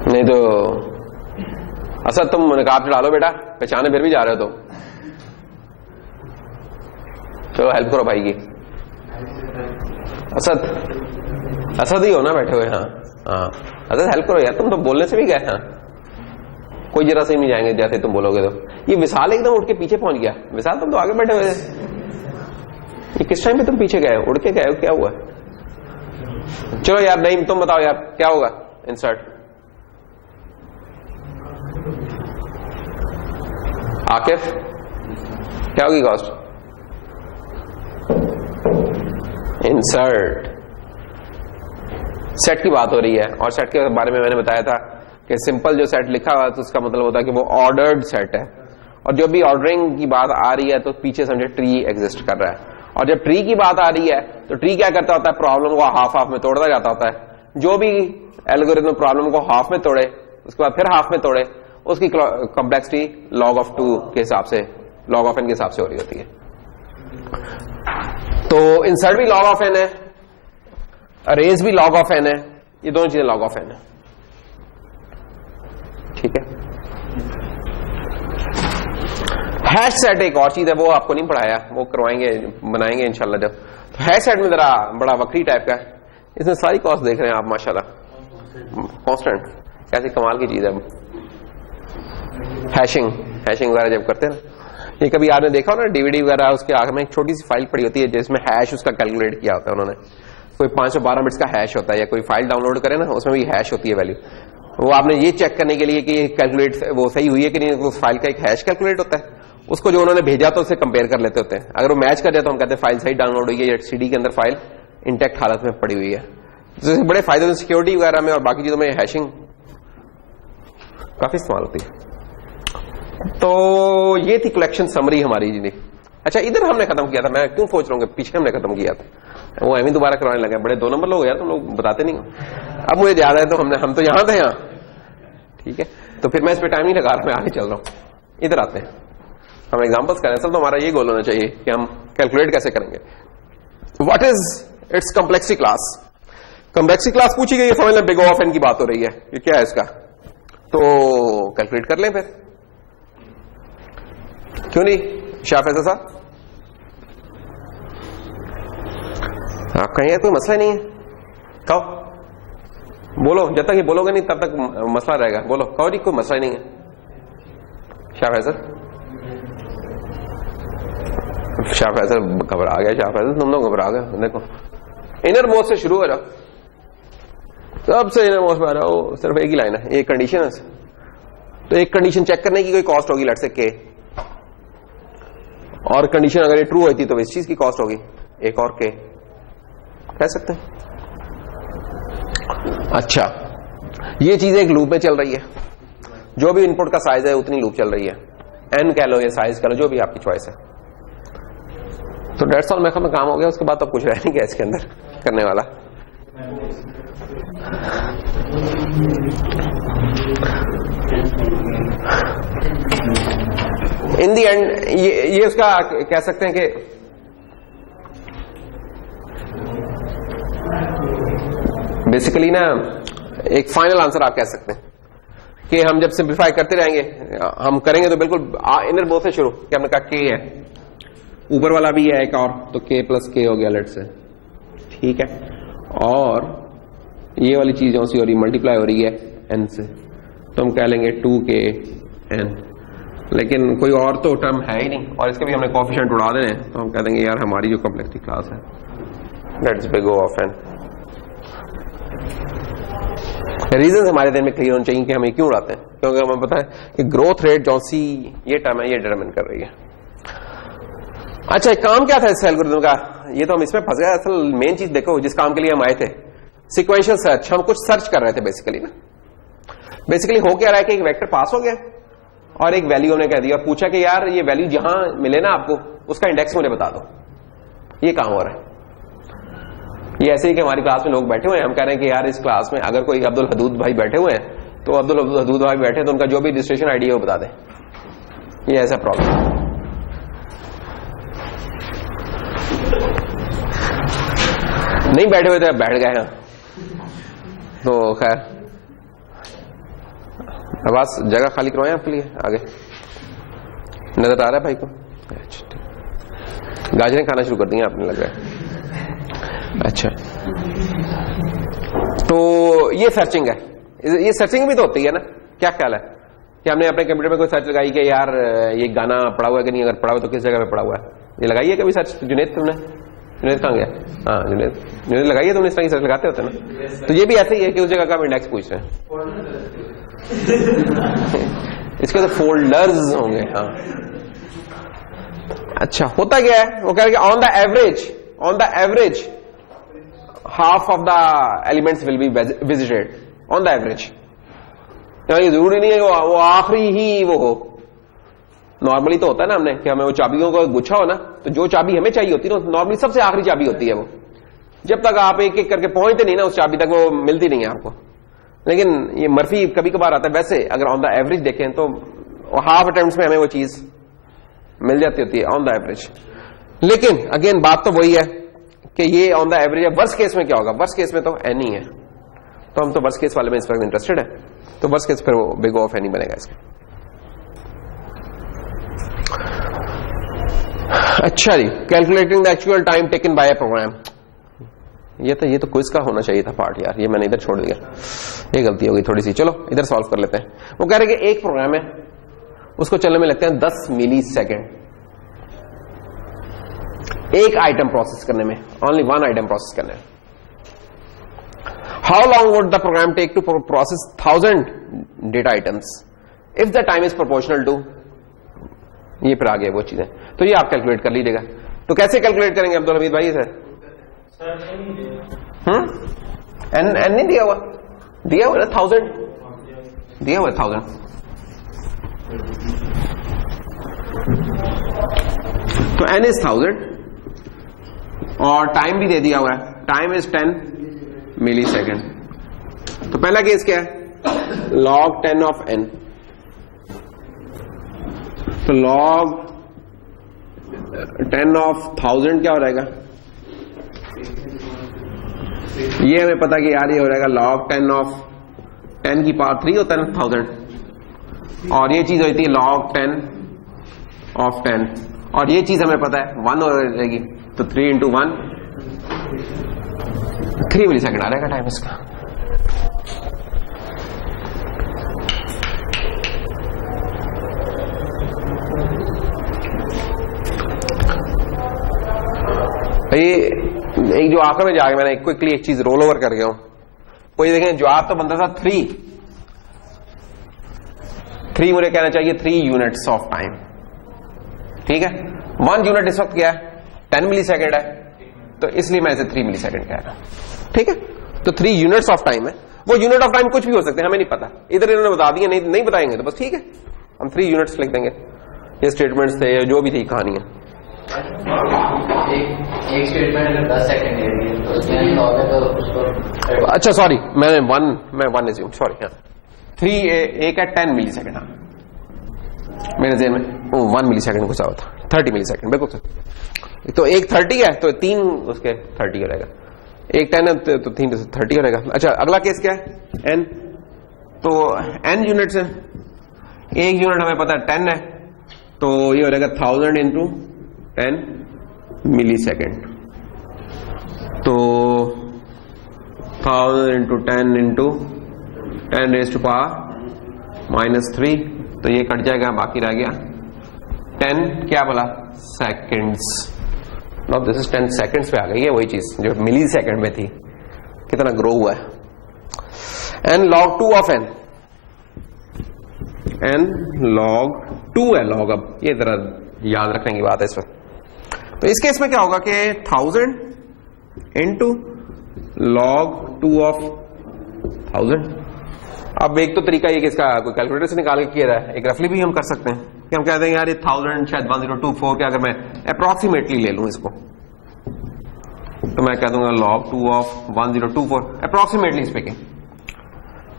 नहीं तो असद तुम नकाब चढ़ा लो बेटा, पहचाने फिर भी जा रहे हो तो चलो हेल्प करो भाई की। असद ही हो ना बैठे हुए? हाँ हाँ, असद हेल्प करो यार, तुम तो बोलने से भी गए। हाँ, कोई जरा से नहीं जाएंगे जैसे तुम बोलोगे तो। ये विशाल एकदम उठ के पीछे पहुंच गया। विशाल तुम तो आगे बैठे हुए थे, ये किस टाइम पे तुम पीछे गए? उड़ के गए हो, क्या हुआ? चलो यार, नहीं तुम बताओ यार क्या होगा इंसर्ट? आकिफ क्या होगी कॉस्ट? इंसर्ट सेट की बात हो रही है, और सेट के बारे में मैंने बताया था कि सिंपल जो सेट लिखा हुआ है तो उसका मतलब होता है कि वो ऑर्डर्ड सेट है, और जब भी ऑर्डरिंग की बात आ रही है तो पीछे समझे ट्री एग्जिस्ट कर रहा है। और जब ट्री की बात आ रही है तो ट्री क्या करता होता है? प्रॉब्लम को हाफ हाफ में तोड़ता जाता होता है। जो भी एल्गोरिथम प्रॉब्लम को हाफ में तोड़े, उसके बाद फिर हाफ में तोड़े, उसकी कॉम्प्लेक्सिटी log of 2 के हिसाब से, log of n के हिसाब से हो रही होती है। तो इंसर्ट भी log of n है, अरेज भी log of n है, ये दोनों चीजें log of n है। ठीक है, हैश सेट एक और चीज है, वो आपको नहीं पढ़ाया, वो करवाएंगे, बनाएंगे इंशाल्लाह जब। तो हैश सेट में जरा बड़ा वक्री टाइप का है, इसमें सारी कॉस्ट देख रहे हैं आप माशाल्लाह, कांस्टेंट, कैसी कमाल की चीज है। हैशिंग वगैरह जब करते हैं ना, ये कभी आपने देखा हो ना डीवीडी वगैरह, उसके आगे में एक छोटी सी फाइल पड़ी होती है जिसमें हैश उसका कैलकुलेट किया होता है उन्होंने। कोई 512 बिट्स का हैश होता है, या कोई फाइल डाउनलोड करे ना उसमें भी हैश होती है वैल्यू। वो आपने ये चेक करने के लिए कि कैलकुलेट वो सही हुई है कि नहीं, उस फाइल का एक हैश कैलकुलेट होता है, उसको जो उन्होंने भेजा तो उससे कंपेयर कर लेते होते हैं। अगर वो मैच कर जाए तो हम कहते हैं फाइल सही डाउनलोड हुई है, या सीडी के अंदर फाइल इंटैक्ट हालत में पड़ी हुई है। तो बड़े फायदे हैं सिक्योरिटी वगैरह में और बाकी चीजों में हैशिंग काफी इस्तेमाल होती है। तो ये थी कलेक्शन समरी हमारी जी। अच्छा, इधर हमने खत्म किया था, मैं क्यों सोच रहा हूँ कि पीछे हमने खत्म किया था, वो एम दोबारा करवाने लगे। बड़े 2 नंबर लोग यार, तुम लोग बताते नहीं हो। अब मुझे याद है तो हम तो यहां थे यहाँ। ठीक है, तो फिर मैं इस पर टाइम नहीं लगा रहा, मैं आगे चल रहा हूं। इधर आते हैं, हम एग्जांपल्स करें। सब तो हमारा ये गोल होना चाहिए कि हम कैलकुलेट कैसे करेंगे। What is it's complexity class? Complexity class पूछी गई है, समझ लें बिग O of n की बात हो रही है, ये क्या है इसका, तो कैलकुलेट कर लें फिर, क्यों नहीं शाह फैसल साहब? आप कहेंगे कोई मसला नहीं है, कहो, बोलो, जब तक ये बोलोगे नहीं तब तक मसला रहेगा। बोलो, कहो जी, कोई मसला नहीं है। शाह फैसल घबरा गया। शाह फैसल तुम लोग घबरा गए। देखो, इनर मोस्ट से शुरू हो जाओ, सबसे इनर मोस्ट में आ जाओ। सिर्फ एक ही लाइन है, एक कंडीशन है। तो एक कंडीशन चेक करने की कोई कॉस्ट होगी, लेट्स से के। और कंडीशन अगर ये ट्रू होती तो इस चीज की कॉस्ट होगी एक और के, कह सकते हैं। अच्छा, ये चीज एक लूप में चल रही है, जो भी इनपुट का साइज है उतनी लूप चल रही है, एन कह लो या साइज कह लो, जो भी आपकी चॉइस है। तो डेट्स ऑल, मेरे काम हो गया। उसके बाद तो कुछ रह नहीं गया इसके अंदर करने वाला। इन दी एंड ये उसका कह सकते हैं कि बेसिकली ना एक फाइनल आंसर आप कह सकते हैं कि हम जब सिंप्लीफाई करते रहेंगे, हम करेंगे तो बिल्कुल इनर बोथ से शुरू, कि हमने कहा के है, ऊपर वाला भी है एक और, तो के प्लस के हो गया लेट से, ठीक है, और ये वाली चीज जो सी हो रही मल्टीप्लाई हो रही है एन से, तो हम कह लेंगे 2k n, लेकिन कोई और तो टर्म है ही नहीं, और इसके भी हमने कोएफिशिएंट उड़ा देने, तो हम कह देंगे यार हमारी जो कॉम्प्लेक्सिटी क्लास है that's big O of n। Reason हमारे दिन में क्लियर होने चाहिए कि हम ये क्यों उड़ाते हैं, क्योंकि हमें पता है कि ग्रोथ रेट जो सी ये टर्म है ये डिटरमिन कर रही है। अच्छा, काम क्या था इस एल्गोरिथम का, ये तो हम इसमें फंस गए। असल मेन चीज देखो जिस काम के लिए हम आए थे, सिक्वेंशियल सर्च, हम कुछ सर्च कर रहे थे बेसिकली ना। बेसिकली हो क्या रहा है कि एक वेक्टर पास हो गया और एक वैल्यू हमने कह दी और पूछा कि यार ये वैल्यू जहां मिले ना आपको उसका इंडेक्स मुझे बता दो, ये काम हो रहा है। ये ऐसे ही कि हमारी क्लास में लोग बैठे हुए हैं, हम कह रहे हैं कि यार इस क्लास में अगर कोई अब्दुल हदूद भाई बैठे हुए हैं तो अब्दुल हदूद भाई बैठे तो उनका जो भी रजिस्ट्रेशन आईडी है वो बता दें, ये ऐसा प्रॉब्लम। नहीं बैठे हुए थे, बैठ गए हैं, तो खैर आवाज जगह खाली करवाएं आपके लिए। आगे नजर आ रहा है भाई को? गाजरें खाना शुरू कर दी आपने, लग रहा है। अच्छा, तो ये सर्चिंग है, ये सर्चिंग भी तो होती है ना, क्या ख्याल है कि हमने अपने कंप्यूटर में कोई सर्च लगाई कि यार ये गाना पड़ा हुआ है कि नहीं, अगर पड़ा हुआ तो किस जगह पे पड़ा हुआ है, ये लगाई है कभी सर्च? जुनेद तुमने, जुनेद कहां गया? हाँ जुनेद लगाई है तुमने, इस तरह की सर्च लगाते होते ना। तो ये भी ऐसे ही है कि उस जगह का हम इंडेक्स पूछ रहे हैं। इसके तो फोल्डर्स होंगे। हाँ, अच्छा, होता क्या है, वो कह रहे हैं on the average half of the elements will be visited on the average। ये जरूरी नहीं है कि वो आखिरी ही वो हो। नॉर्मली तो होता है ना हमने कि हमें वो चाबियों का गुच्छा हो ना, तो जो चाबी हमें चाहिए होती है ना नॉर्मली सबसे आखिरी चाबी होती है वो, जब तक आप एक एक करके पहुंचते नहीं ना उस चाबी तक वो मिलती नहीं है आपको। लेकिन ये मर्फी कभी कभार आता है। वैसे अगर ऑन द एवरेज देखें तो हाफ अटेम्प्ट्स में हमें वो चीज मिल जाती होती है ऑन द एवरेज। लेकिन अगेन बात तो वही है कि ये ऑन द एवरेज है। वर्स्ट केस में क्या होगा? वर्स्ट केस में तो एन ही है, तो हम तो वर्स्ट केस वाले में इस वक्त इंटरेस्टेड है, तो वर्स्ट केस फिर वो बिग O ऑफ एन ही बनेगा इसका। अच्छा जी, calculating the actual time taken by a program, ये तो क्विज का होना चाहिए था पार्ट यार, ये मैंने इधर छोड़ दिया, ये गलती हो गई थोड़ी सी। चलो इधर सॉल्व कर लेते हैं। वो कह रहे हैं कि एक प्रोग्राम है, उसको चलने में लगते हैं 10 मिली सेकेंड, एक आइटम प्रोसेस करने में, ओनली वन आइटम प्रोसेस करने में। How long would the program take to process 1000 data items if the time is proportional to, ये फिर आगे वो चीजें, तो ये आप कैलकुलेट कर लीजिएगा। तो कैसे कैलकुलेट करेंगे अब्दुल हमीद भाई? सर एन नहीं दिया हुआ, दिया हुआ 1000 दिया हुआ 1000। तो एन इज 1000 और टाइम भी दे दिया हुआ है, टाइम इज 10 मिली सेकेंड। तो पहला केस क्या है? log 10 ऑफ n, तो log 10 ऑफ 1000 क्या हो जाएगा? ये हमें पता कि यार ये हो जाएगा log 10 ऑफ 10 की पावर 3 होता है ना 1000, और ये चीज होती है log 10 ऑफ 10, और ये चीज हमें पता है 1 हो जाएगी, तो 3 into 1 3 मिली सेकेंड आ जाएगा टाइम इसका। ये एक जो आखिर में जाके मैंने क्विकली एक चीज रोल ओवर कर गया हूं, कोई देखें जवाब तो बनता था 3 मुझे कहना चाहिए 3 यूनिट्स ऑफ टाइम, ठीक है। 1 यूनिट इस वक्त क्या है 10 मिली सेकेंड है, तो इसलिए मैं इसे 3 मिली सेकेंड कह रहा हूं। ठीक है, तो 3 यूनिट्स ऑफ टाइम है। वो यूनिट ऑफ टाइम कुछ भी हो सकते हैं, हमें नहीं पता, इधर इन्होंने बता दिया, नहीं बताएंगे तो बस ठीक है, हम 3 यूनिट्स लिख देंगे। ये स्टेटमेंट्स थे, जो भी थी कहानी है। एक स्टेटमेंट अगर 10 सेकंड दे रही है तो उसमें लॉग है तो उसको, अच्छा सॉरी, मैं 1 एज्यूम, सॉरी, हाँ 3 एक है 10 मिली सेकेंड, हाँ मेरे जेन में 1 मिली सेकेंड कुछ और था, 30 मिली सेकेंड बिल्कुल सर। तो एक 30 है तो 3 उसके 30 हो रहेगा, एक 10 है तो 3 30 हो रहेगा। अच्छा अगला केस क्या है n, तो n यूनिट्स है, एक यूनिट हमें पता है 10 है, तो ये हो रहेगा 1000 इंटू 10 मिली सेकेंड, तो 1000 into 10 into 10 raise to power -3, तो ये कट जाएगा, बाकी रह गया 10 क्या बोला seconds. Now this is 10 seconds पे आ गई है वही चीज जो मिली सेकेंड में थी, कितना ग्रो हुआ है। N log 2 of n, n log 2 है, log अब ये जरा याद रखने की बात है इस पर। तो इस केस में क्या होगा कि 1000 इंटू log 2 ऑफ 1000। अब एक तो तरीका ये कि इसका कोई कैलकुलेटर से निकाल के किया रहा है, एक रफली भी हम कर सकते हैं कि हम कहते हैं यार ये 1000 शायद 1024 के, अगर मैं अप्रोक्सीमेटली ले लूं इसको तो मैं कह दूंगा log 2 of 1024 approximately speaking,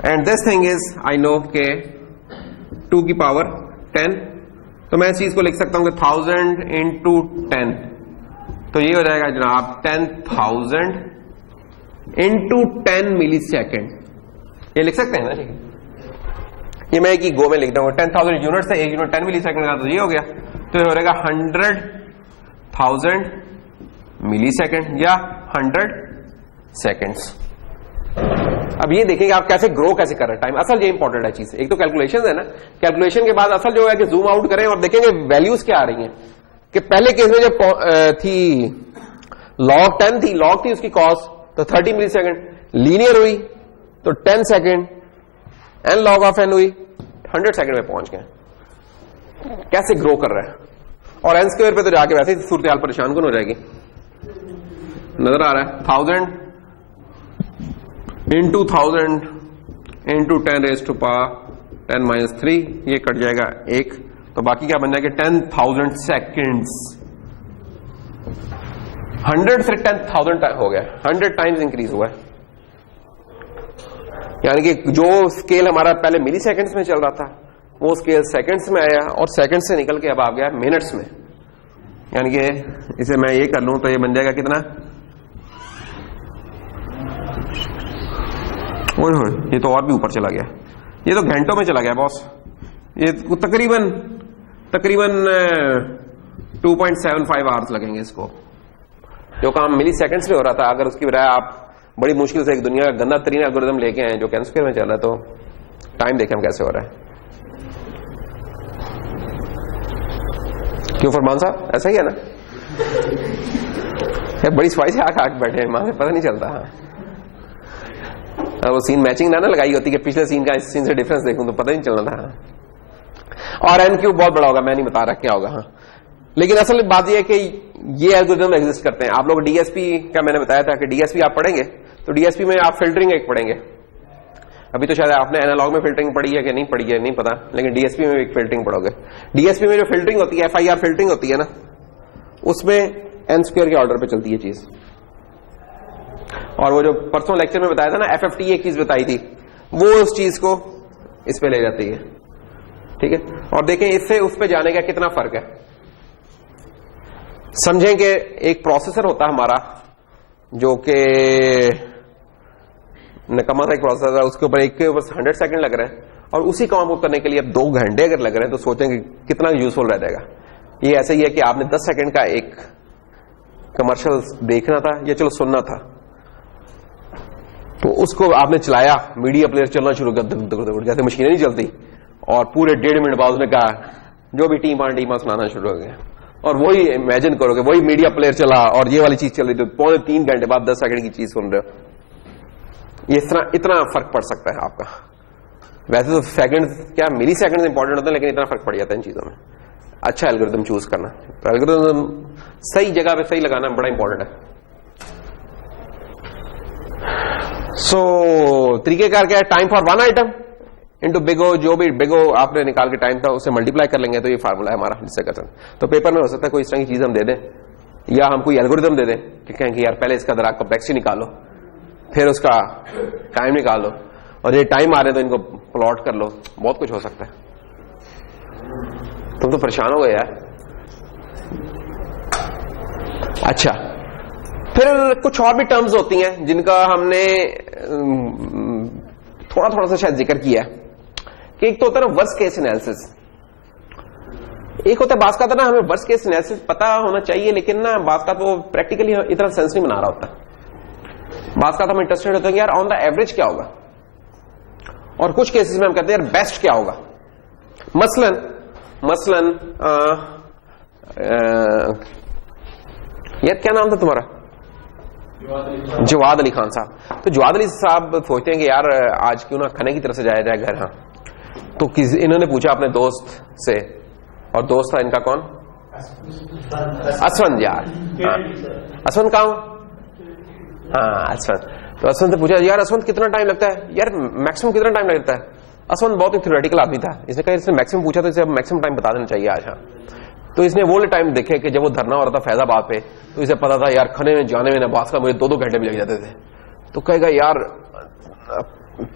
and this thing is I know के 2 की पावर 10, तो मैं इस चीज को लिख सकता हूं कि 1000 इंटू 10, तो ये हो जाएगा जनाब 10,000 इंटू 10 मिली सेकेंड, ये लिख सकते हैं ना। ठीक है, ये मैं एक ही गो में लिख दूंगा, 10,000 यूनिट से एक यूनिट 10 मिली सेकेंड का, तो ये हो गया, तो ये हो रहेगा 100,000 मिली सेकेंड या 100 सेकेंड्स। अब ये देखेंगे आप कैसे ग्रो कैसे कर रहे हैं टाइम, असल ये इंपॉर्टेंट है चीज। एक तो कैलकुलेशन है ना, कैलकुलेशन के बाद असल जो है कि जूम आउट करें और देखेंगे वैल्यूज क्या आ रही हैं। कि पहले केस में जब थी log 10 थी, log थी उसकी कॉस्ट, तो 30 मिली सेकेंड, लीनियर हुई तो 10 second, n log of n हुई 100 सेकेंड में पहुंच गए। कैसे ग्रो कर रहा है, और एन स्क्वायर पे तो जाके वैसे ही सूरत हाल परेशान कौन हो जाएगी, नजर आ रहा है। 1000 into 1000 into 10 raise to power 10 - 3, ये कट जाएगा 1, तो बाकी क्या बन जाएगा 10,000 सेकेंड्स। 100 से 10,000 हो गया, 100 टाइम्स इंक्रीज हुआ है। यानी कि जो स्केल हमारा पहले मिली सेकेंड्स में चल रहा था वो स्केल सेकेंड्स में आया, और सेकेंड्स से निकल के अब आ गया मिनट्स में। यानी कि इसे मैं ये कर लूं तो ये बन जाएगा कितना, ओए होए ये तो और भी ऊपर चला गया, ये तो घंटों में चला गया बॉस, ये तकरीबन 2.75 आवर्स लगेंगे इसको। जो काम मिली सेकेंड्स में हो रहा था, अगर उसकी बजाय आप बड़ी मुश्किल से एक दुनिया का गंदा तरीन एल्गोरिथम लेके आए जो n स्क्वायर में चल रहा है, तो टाइम देखें हम कैसे हो रहा है। क्यों फरमान साहब, ऐसा ही है ना? बड़ी सफाई से आंख बैठे हैं, वहां से पता नहीं चलता। हाँ, वो सीन मैचिंग ना लगाई होती कि पिछले सीन का इस सीन से डिफरेंस देखूं तो पता नहीं चल रहा था। और n क्यूब बहुत बड़ा होगा, मैं नहीं बता रहा क्या होगा। हाँ, लेकिन असल बात यह है कि ये एल्गोरिथम एग्जिस्ट करते हैं। आप लोग डीएसपी का मैंने बताया था कि डीएसपी आप पढ़ेंगे तो डीएसपी में आप फिल्टरिंग एक पढ़ेंगे। अभी तो शायद आपने एनालॉग में फिल्टरिंग पढ़ी है कि नहीं पढ़ी है नहीं पता, लेकिन डीएसपी में एक फिल्टरिंग पढ़ोगे। डीएसपी में जो फिल्टरिंग होती है, FIR फिल्टरिंग होती है ना, उसमें n स्क्वायर के ऑर्डर पे चलती है चीज। और वो जो परसों लेक्चर में बताया था ना, FFT एक चीज बताई थी, वो उस चीज को इस पे ले जाती है। ठीक है, और देखें इससे उस पे जाने का कितना फर्क है। समझें कि एक प्रोसेसर होता है हमारा जो कि नकमा सा एक प्रोसेसर है, उसके ऊपर एक के ऊपर 100 सेकंड लग रहे हैं, और उसी काम को करने के लिए अब 2 घंटे अगर लग रहे हैं तो सोचें कि कितना यूजफुल रह जाएगा। ये ऐसे ही है कि आपने 10 सेकंड का एक कमर्शियल देखना था या चलो सुनना था, तो उसको आपने चलाया, मीडिया प्लेयर चलना शुरू कर, जैसे मशीनें नहीं चलती, और पूरे 1.5 मिनट बाद उसने कहा जो भी टीम सुनाना शुरू हो गया, और वही इमेजिन करोगे वही मीडिया प्लेयर चला और ये वाली चीज चल रही, तो 2.5 घंटे बाद 10 सेकंड की चीज सुन रहे हो। ये इतना फर्क पड़ सकता है आपका। वैसे तो सेकंड क्या मिली सेकंड इंपॉर्टेंट होता है, लेकिन इतना फर्क पड़ जाता है इन चीजों में। अच्छा एल्गोरिथम चूज करना। तो एल्गोरिथम सही जगह पे सही लगाना बड़ा इंपॉर्टेंट है। सो तरीकेकार क्या है, time for one item into big O, जो भी बिग ओ आपने निकाल के टाइम था उससे मल्टीप्लाई कर लेंगे, तो ये फार्मूला है हमारा जिससे कर सकते। तो पेपर में हो सकता है कोई इस तरह की चीज हम दे दें, या हम कोई एल्गोरिथम दे दें कि कहें कि यार पहले इसका जरा कॉम्प्लेक्सिटी निकालो, फिर उसका टाइम निकालो, और ये टाइम आ रहे तो इनको प्लॉट कर लो, बहुत कुछ हो सकता है। तुम तो परेशान हो गए यार। अच्छा, फिर कुछ और भी टर्म्स होती हैं जिनका हमने थोड़ा थोड़ा सा शायद जिक्र किया है, कि एक तो होता है ना वर्स्ट केस एनालिसिस, एक होता है बास का, ना हमें वर्स्ट केस एनालिसिस पता होना चाहिए, लेकिन ना बास का तो प्रैक्टिकली इतना सेंस नहीं बना रहा होता। बास का तो हम इंटरेस्टेड होते हैं यार ऑन द एवरेज क्या होगा, और कुछ केसेस में हम कहते हैं यार बेस्ट क्या होगा। मसलन यार क्या नाम था तुम्हारा, जवाद अली खान साहब। तो जवाद अली साहब सोचते हैं कि यार आज क्यों ना खने की तरफ से जाया जाए घर। हाँ, तो इन्होंने पूछा अपने दोस्त से, और दोस्त था इनका कौन, असवंत यार। असवंत कहाँ? हाँ असवंत। तो असवंत से पूछा यार असवंत कितना टाइम लगता है, यार मैक्सिमम कितना टाइम लगता है। असवंत बहुत ही थ्योरेटिकल आदमी था, इसने कहा इसने मैक्सिमम पूछा तो इसे मैक्सिमम टाइम बता देना चाहिए आज। हाँ, तो इसने वो टाइम देखे कि जब वो धरना हो रहा था फैजाबाद पे, तो इसे पता था यार खने में जाने में नवाज का मुझे 2-2 घंटे भी लग जाते थे। तो कहेगा यार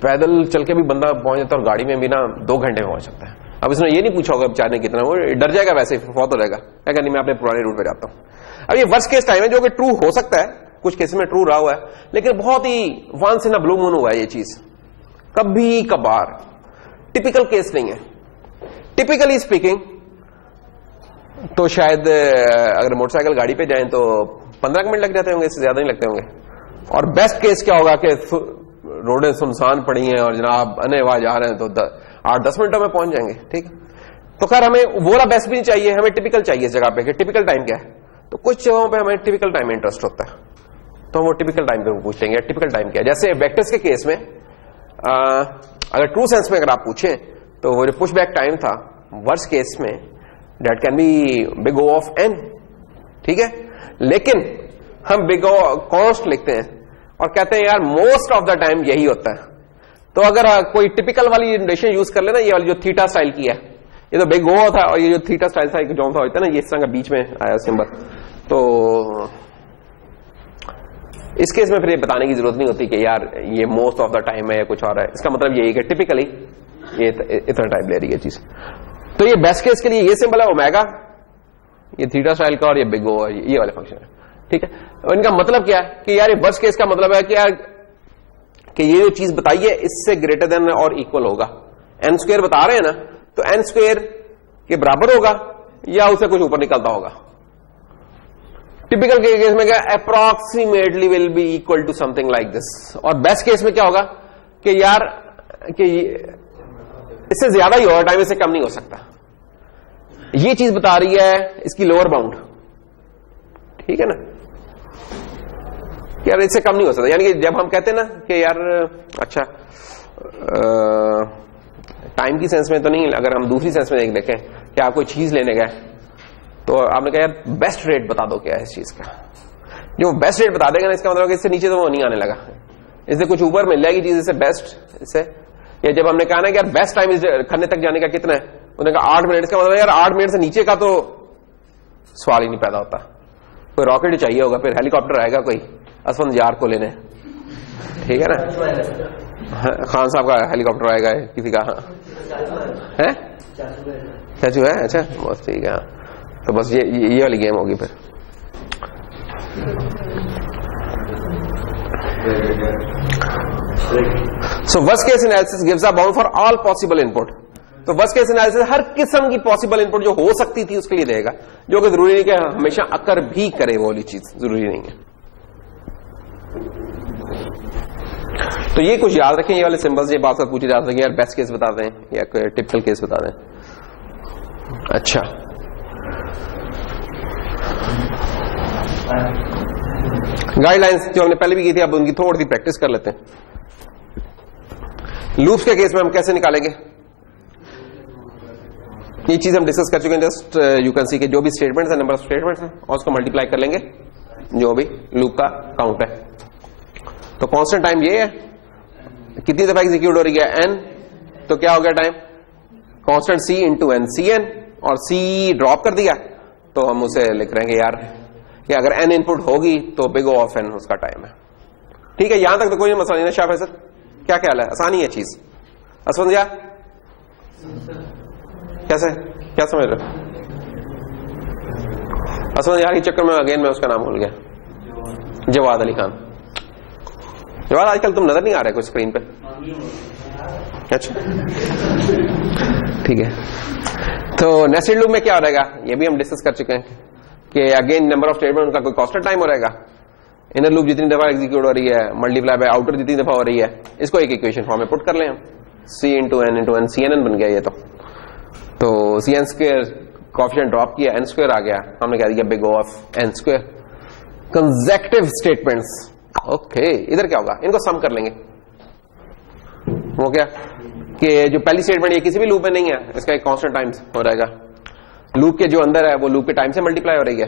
पैदल चल के भी बंदा पहुंच जाता है और गाड़ी में भी ना 2 घंटे में पहुंच सकता है। अब इसने ये नहीं पूछा होगा बेचारे कितना, वो डर जाएगा, वैसे फौत हो जाएगा, कहेगा नहीं मैं अपने पुराने रूट पे जाता हूं। अब ये वर्स्ट केस टाइम है जो कि ट्रू हो सकता है, कुछ केस में ट्रू रहा हुआ है, लेकिन बहुत ही once in a blue moon हुआ है ये चीज, कभी कभार, टिपिकल केस नहीं है। टिपिकली स्पीकिंग तो शायद अगर मोटरसाइकिल गाड़ी पे जाएं तो 15 मिनट लग जाते होंगे, इससे ज्यादा नहीं लगते होंगे। और बेस्ट केस क्या होगा कि रोडें सुनसान पड़ी हैं और जनाब अनेवा जा रहे हैं तो 8-10 मिनटों में पहुंच जाएंगे। ठीक है, तो खैर हमें वो वाला बेस्ट भी नहीं चाहिए, हमें टिपिकल चाहिए इस जगह पे कि टिपिकल टाइम क्या है। तो कुछ जगहों पे हमें टिपिकल टाइम में इंटरेस्ट होता है, तो हम वो टिपिकल टाइम पे पूछ लेंगे टिपिकल टाइम क्या है। जैसे वेक्टर्स के केस में अगर ट्रू सेंस में अगर आप पूछें तो वो जो पुश बैक टाइम था वर्स्ट केस में that can be big O of n, ठीक है, लेकिन हम big O const लिखते हैं और कहते हैं यार मोस्ट ऑफ द टाइम यही होता है। तो अगर कोई टिपिकल वाली नोटेशन यूज कर लेना, ये वाली जो थीटा स्टाइल की है, ये तो बिग O था, और ये जो थीटा स्टाइल था जो था होता है ना, ये इस तरह का बीच में आया सिंबल। तो इस केस में फिर ये बताने की जरूरत नहीं होती कि यार ये मोस्ट ऑफ द टाइम है या कुछ और है, इसका मतलब यही कि टिपिकली ये इतना टाइम ले रही है चीज। तो ये बेस्ट केस के लिए ये सिंबल है ओमेगा, ये थीटा स्टाइल का, और ये बिग ओ ये वाले फंक्शन है। ठीक है, और इनका मतलब क्या है कि यार ये वर्स्ट केस का मतलब है कि यार कि ये जो चीज बताई है इससे ग्रेटर देन और इक्वल होगा। एन स्क्वायर बता रहे हैं ना, तो एन स्क्वायर के बराबर होगा या उससे कुछ ऊपर निकलता होगा। टिपिकल के केस में क्या, approximately will be equal to something like this. और बेस्ट केस में क्या होगा कि यार कि इससे ज्यादा ही होगा टाइम, इससे कम नहीं हो सकता। ये चीज बता रही है इसकी लोअर बाउंड, ठीक है ना, यार इससे कम नहीं हो सकता। यानी कि जब हम कहते हैं ना कि यार अच्छा टाइम की सेंस में तो नहीं, अगर हम दूसरी सेंस में देखें कि आप कोई चीज लेने गए तो आपने कहा यार बेस्ट रेट बता दो क्या है इस चीज का, जो बेस्ट रेट बता देगा ना, इसका मतलब इससे नीचे तो वो नहीं आने लगा, इससे कुछ ऊपर मिल जाएगी चीज, इससे बेस्ट इससे। या जब हमने कहा ना कि यार बेस्ट टाइम खन्ने तक जाने का कितना है, उन्होंने कहा 8 मिनट, इसका मतलब यार 8 मिनट से नीचे का तो सवाल ही नहीं पैदा होता। कोई रॉकेट ही चाहिए होगा, फिर हेलीकॉप्टर आएगा कोई असफंद यार को लेने, ठीक है ना, खान साहब का हेलीकॉप्टर आएगा किसी का, हाँ है चाचू है, अच्छा बस ठीक है। तो बस ये वाली गेम होगी फिर। So worst case analysis gives a bound for all possible input। तो worst case analysis हर किस्म की possible input जो हो सकती थी उसके लिए देगा, जो कि जरूरी नहीं कि हमेशा अकर भी करे, वो वाली चीज जरूरी नहीं है। तो ये कुछ याद रखें, ये वाले सिंबल्स, ये बात पूछे जा सकते हैं यार बेस्ट केस बता दें या कोई टिपिकल केस बता दें। अच्छा, गाइडलाइंस जो हमने पहले भी की थी, अब उनकी थोड़ी सी प्रैक्टिस कर लेते हैं। लूप्स के केस में हम कैसे निकालेंगे? ये चीज हम डिस्कस कर चुके हैं। जस्ट यू कैन सी के जो भी स्टेटमेंट्स है, नंबर ऑफ स्टेटमेंट्स है, और उसको मल्टीप्लाई कर लेंगे जो भी लूप का काउंट है। तो कांस्टेंट टाइम ये है, कितनी दफा एग्जीक्यूट हो रही है, n, तो क्या हो गया time, constant c into n, c n, और c ड्रॉप कर दिया तो हम उसे लिख रहे हैं यार कि अगर n इनपुट होगी तो बिग O ऑफ n उसका टाइम है। ठीक है, यहां तक तो कोई मसला नहीं है। शाह फैसल क्या ख्याल है, आसानी है चीज? असफंद यार कैसे, क्या समझ रहे हो? असफंद यार के चक्कर में अगेन मैं उसका नाम भूल गया, जवाद अली खान। जवाद आजकल तुम नजर नहीं आ रहे कुछ स्क्रीन पे? अच्छा ठीक है। तो नेस्टेड लूप में क्या हो रहेगा, ये भी हम डिस्कस कर चुके हैं कि अगेन नंबर ऑफ स्टेटमेंट उनका कोई कांस्टेंट टाइम हो रहेगा। इनर लूप जितनी दफा एग्जीक्यूट हो रही है मल्टीप्लाई बाय आउटर जितनी दफा हो रही है, इसको एक इक्वेशन फॉर्म में पुट कर लें हम, c into n c n n बन गया ये। तो c n square coefficient drop किया, एन स्क्वायर आ गया, हमने कह दिया big O of n square. Consecutive statements, okay, इधर क्या होगा, इनको सम कर लेंगे। वो क्या कि जो पहली स्टेटमेंट ये किसी भी लूप में नहीं है, इसका एक कांस्टेंट टाइम हो रहेगा, लूप के जो अंदर है वो लूप के टाइम से मल्टीप्लाई हो रही है,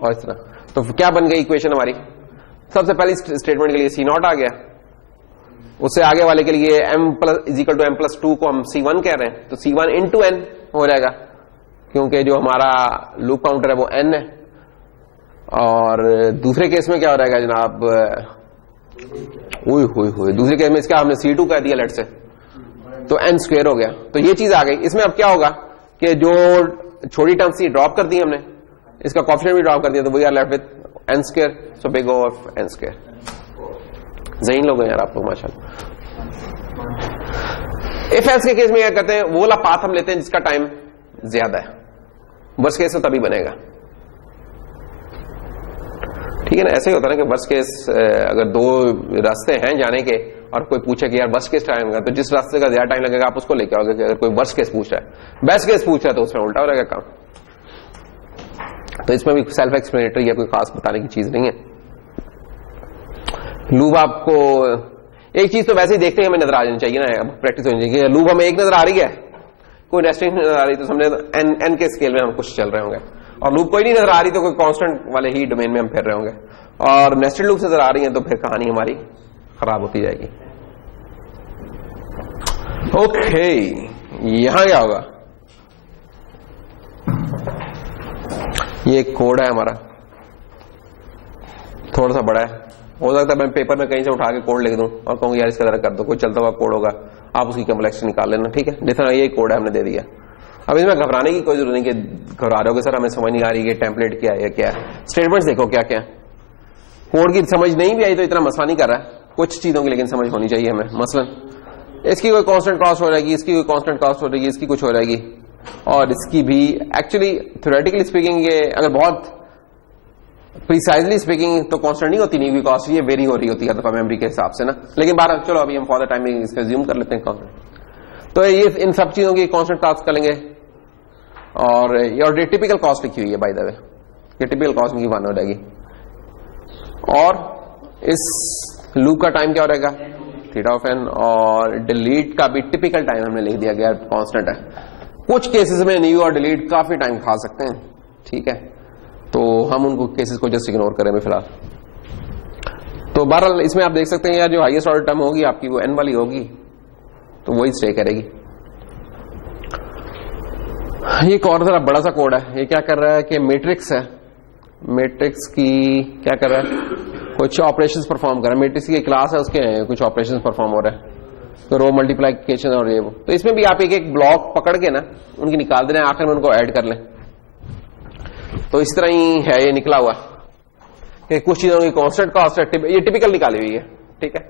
और इस तरह। तो क्या बन गई इक्वेशन हमारी, सबसे पहली स्टेटमेंट के लिए सी नॉट आ गया, उससे आगे वाले के लिए m is equal to m plus 2 को हम c1 कह रहे हैं, तो c1 इंटू एन हो जाएगा, क्योंकि जो हमारा लूप काउंटर है वो n है। और दूसरे केस में क्या हो रहेगा जनाब, दूसरे केस में इसका हमने c2 कह दिया लेट से, तो n स्क्वायर हो गया। तो ये चीज आ गई। इसमें अब क्या होगा कि जो छोटी टर्म सी ड्रॉप कर दी हमने, इसका कॉफिशिएंट भी ड्रॉप कर दिया, तो we are left with n square, so big O of n square. ज़हीन लोग हैं यार आप लोग माशाल्लाह। इफ एल्स के केस में क्या करते हैं, वो वाला पाथ हम लेते हैं जिसका टाइम ज्यादा है, वर्स्ट केस तो तभी बनेगा। ठीक है ना, ऐसे ही होता है ना कि वर्स्ट केस अगर दो रास्ते हैं जाने के और कोई पूछे कि यार वर्स्ट केस टाइम लगा, तो जिस रास्ते का ज्यादा टाइम लगेगा आप उसको लेके आओगे। अगर कोई वर्स्ट केस पूछ रहा है, बेस्ट केस पूछ रहा है, तो उसमें उल्टा हो रहेगा काम। तो इसमें भी सेल्फ एक्सप्लेनेटरी है, कोई खास बताने की चीज नहीं है। लूप आपको एक चीज तो वैसे ही देखते ही हमें नजर आ जानी चाहिए ना, प्रैक्टिस होनी चाहिए। लूप हमें एक नजर आ रही है, कोई नेस्टिंग नजर आ रही, तो समझे एन के स्केल में हम कुछ चल रहे होंगे, और लूप कोई नहीं नजर आ रही तो कोई कांस्टेंट वाले ही डोमेन में हम फिर रहे होंगे, और नेस्टेड लूप नजर आ रही है तो फिर कहानी हमारी खराब होती जाएगी। ओके, यहां क्या होगा, ये कोड है हमारा, थोड़ा सा बड़ा है, हो सकता है मैं पेपर में कहीं से उठा के कोड लिख दूं और कहूंगा यार इसका जरा कर दो, कोई चलता हुआ कोड होगा, आप उसकी कम्प्लेक्सिटी निकाल लेना। ठीक है, जैसा ये कोड है हमने दे दिया। अब इसमें घबराने की कोई जरूरत नहीं कि घबरा रहे हो सर हमें समझ नहीं आ रही कि टेम्पलेट क्या है, क्या है। स्टेटमेंट्स देखो क्या क्या, कोड की समझ नहीं भी आई तो इतना मसला नहीं कर रहा है, कुछ चीजों की लेकिन समझ होनी चाहिए हमें। मसलन इसकी कोई कांस्टेंट कॉस्ट हो जाएगी, इसकी कोई कांस्टेंट कॉस्ट हो जाएगी, इसकी कुछ हो जाएगी, और इसकी भी एक्चुअली थ्योरेटिकली स्पीकिंग ये अगर बहुत प्रिसाइजली स्पीकिंग तो कांस्टेंट नहीं होती, नहीं कॉस्ट ये वेरी हो रही होती है दफा मेमोरी के हिसाब से ना, लेकिन 12 चलो अभी हम फॉर द टाइम इसका ज्यूम कर लेते हैं कांस्टेंट। तो ये इन सब चीजों की कांस्टेंट कॉस्ट करेंगे, और ये टिपिकल कॉस्ट लिखी हुई है बाय द वे, ये टिपिकल कॉस्ट की 1 हो जाएगी। और इस लूप का टाइम क्या हो रहेगा, थीटा ऑफ एन, और डिलीट का भी टिपिकल टाइम हमने लिख दिया गया कांस्टेंट है। कुछ केसेस में न्यू और डिलीट काफी टाइम खा सकते हैं, ठीक है, तो हम उनको केसेस को जस्ट इग्नोर करें फिलहाल। तो बहरहाल इसमें आप देख सकते हैं यार जो हाईएस्ट ऑर्डर टर्म होगी आपकी वो एन वाली होगी, तो वही स्टे करेगी। ये एक और जरा बड़ा सा कोड है, ये क्या कर रहा है कि मैट्रिक्स है, मैट्रिक्स की क्या कर रहा है, कुछ ऑपरेशंस परफॉर्म कर रहा है। मैट्रिक्स की क्लास है, उसके कुछ ऑपरेशंस परफॉर्म हो रहा है, तो रो मल्टीप्लिकेशन और ये वो। तो इसमें भी आप एक एक ब्लॉक पकड़ के ना उनकी निकाल देना, आखिर में उनको ऐड कर लें। तो इस तरह ही है ये निकला हुआ कि कुछ चीजों की कांस्टेंट कॉस्ट है, ये टिपिकल निकाली हुई है, ठीक है,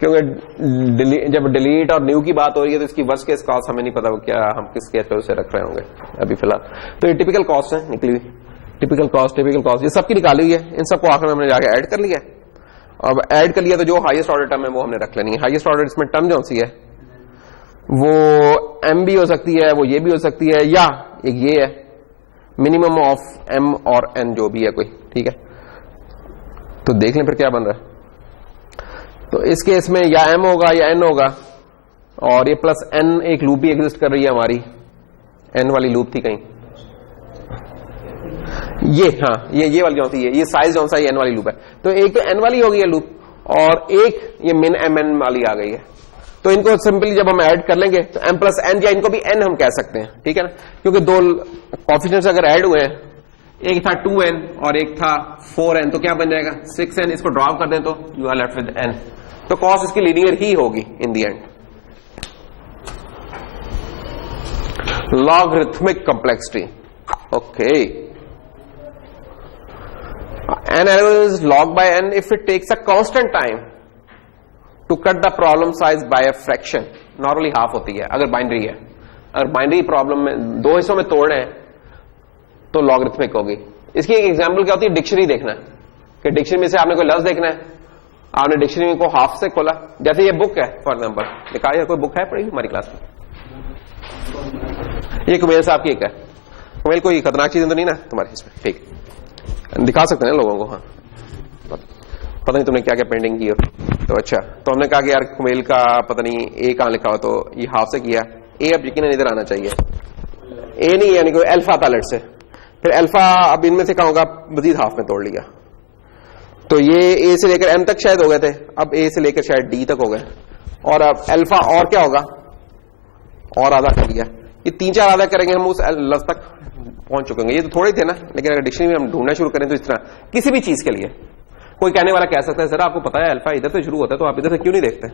क्योंकि जब डिलीट और न्यू की बात हो रही है तो इसकी वर्स्ट केस कॉस्ट हमें नहीं पता क्या हम किस केस पे उसे रख रहे होंगे अभी फिलहाल। तो ये टिपिकल कॉस्ट है निकली हुई, टिपिकल कॉस्ट ये सबकी निकाली हुई है, इन सबको आखिर में हमने जाके ऐड कर लिया। अब ऐड कर लिया तो जो हाईएस्ट ऑर्डर टर्म है वो हमने रख लेनी है। हाईएस्ट ऑर्डर इसमें टर्म जो सी है वो एम भी हो सकती है, वो ये भी हो सकती है, या एक ये है मिनिमम ऑफ एम और एन जो भी है कोई, ठीक है। तो देख लें फिर क्या बन रहा है। तो इस केस में या एम होगा या एन होगा, और ये प्लस एन एक लूप भी एग्जिस्ट कर रही है हमारी, एन वाली लूप थी कहीं, ये हाँ ये वाली जो सी है, ये साइज जो सा एन वाली लूप है। तो एक तो एन वाली हो गई है लूप और एक ये मिन एम एन वाली आ गई है। तो इनको सिंपली जब हम ऐड कर लेंगे तो m प्लस एन, या इनको भी n हम कह सकते हैं, ठीक है ना, क्योंकि दो कोएफिशिएंट्स अगर ऐड हुए हैं, एक था 2n और एक था 4n, तो क्या बन जाएगा 6n। इसको ड्रॉप कर दें तो you are left with n। तो कॉस इसकी लीनियर ही होगी in the end. Logarithmic complexity, okay, n algorithm is log by n if it takes a constant time to cut the problem size by a fraction, normally half होती है अगर binary है। अगर binary problem में दो हिस्सों में तोड़ रहे हैं तो लॉगरिथमिक होगी। इसकी एक एग्जांपल क्या होती है, डिक्शनरी देखना है कि डिक्शनरी में से आपने कोई लफ्ज देखना है, आपने डिक्शनरी को हाफ से खोला, जैसे ये बुक है फॉर एग्जांपल, दिखाया कोई बुक है पढ़ी हमारी क्लास में, ये कुमेल साहब की एक है। कुमेल कोई खतरनाक चीज तो नहीं ना तुम्हारे इसमें, ठीक, दिखा सकते हैं लोगों को, हाँ पता नहीं तुमने क्या क्या पेंटिंग की हो। तो अच्छा, तो हमने कहा कि यार कुमेल का पता नहीं ए कहां लिखा हो, तो ये हाफ से किया, ए अब यकीन इधर आना चाहिए, ए नहीं यानी कोई अल्फा था लेट से, फिर अल्फा अब इनमें से कहां होगा, मजीद हाफ में तोड़ लिया, तो ये ए से लेकर एम तक शायद हो गए थे, अब ए से लेकर शायद डी तक हो गए, और अब अल्फा और क्या होगा, और आधा कर लिया। ये 3-4 आधा करेंगे हम उस लफ्ज तक पहुंच चुके हैं। ये तो थोड़े थे ना, लेकिन अगर डिक्शनरी में हम ढूंढना शुरू करें तो इस तरह किसी भी चीज के लिए कोई कहने वाला कह सकता है सर आपको पता है अल्फा इधर से शुरू होता है तो आप इधर से क्यों नहीं देखते,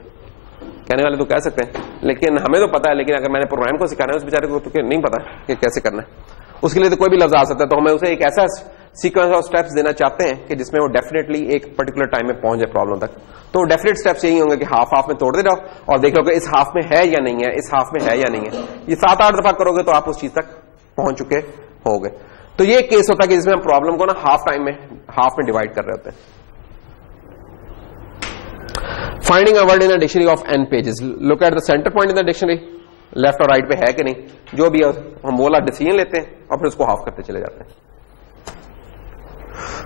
कहने वाले तो कह सकते हैं, लेकिन हमें तो पता है, लेकिन अगर मैंने प्रोग्राम को सिखाना है उस बेचारे को तो नहीं पता कि कैसे करना है, उसके लिए तो कोई भी लफ्ज आ सकता है। तो हमें उसे एक ऐसा सीक्वेंस ऑफ स्टेप्स देना चाहते हैं कि जिसमें वो डेफिनेटली एक पर्टिकुलर टाइम में पहुंच जाए प्रॉब्लम तक। तो डेफिनेट स्टेप्स यही होंगे कि हाफ हाफ में तोड़ दे जाओ और देख लो कि इस हाफ में है या नहीं है, इस हाफ में है या नहीं है। ये 7-8 दफा करोगे तो आप उस चीज तक पहुंच चुके होगे। तो ये केस होता है कि जिसमें हम प्रॉब्लम को ना हाफ में डिवाइड कर रहे होते हैं। Finding a word in the dictionary of n pages, look at the centre point in the dictionary, left और राइट पे है कि नहीं, जो भी है हम बोला डिसीजन लेते हैं और फिर उसको हाफ करते चले जाते हैं।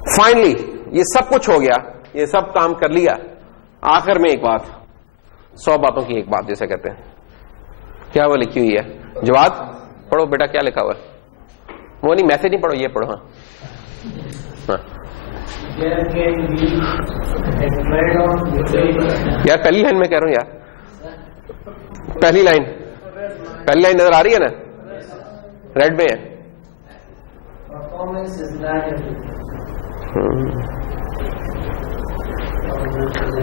फाइनली ये सब कुछ हो गया, ये सब काम कर लिया, आखिर में एक बात, 100 बातों की एक बात जैसे कहते हैं, क्या वो लिखी हुई है, जवाब पढ़ो बेटा, क्या लिखा हुआ है, वो नहीं मैसेज नहीं पढ़ो, ये पढ़ो। हाँ यार पहली लाइन में कह रहा हूं यार, पहली लाइन नजर आ रही है ना, रेड में है।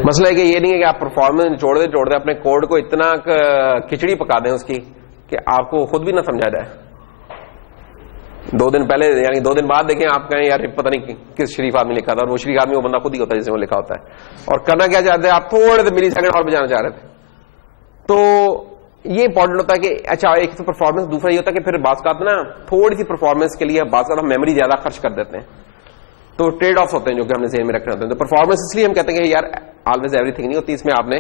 मसला है कि ये नहीं है कि आप परफॉर्मेंस जोड़ते अपने कोड को इतना खिचड़ी पका दें उसकी कि आपको खुद भी ना समझा जाए। 2 दिन पहले यानी 2 दिन बाद देखें आप कहें यार पता नहीं किस शरीफ आदमी लिखा था, और वो शरीफ आदमी वो बंदा खुद ही होता है जिसे वो लिखा होता है। और करना क्या चाहते हैं आप, थोड़े से मिली सेकंड और बजाना चाह रहे थे। तो ये इंपॉर्टेंट होता है कि अच्छा एक तो परफॉर्मेंस, दूसरा ये होता है कि फिर बात का ना थोड़ी सी परफॉर्मेंस के लिए बात का हम मेमोरी ज्यादा खर्च कर देते हैं, तो ट्रेड ऑफ होते हैं जो कि हमने ज़हन में रखने होते हैं। तो परफॉर्मेंस इसलिए हम कहते हैं कि यार ऑलवेज एवरीथिंग नहीं होती, इसमें आपने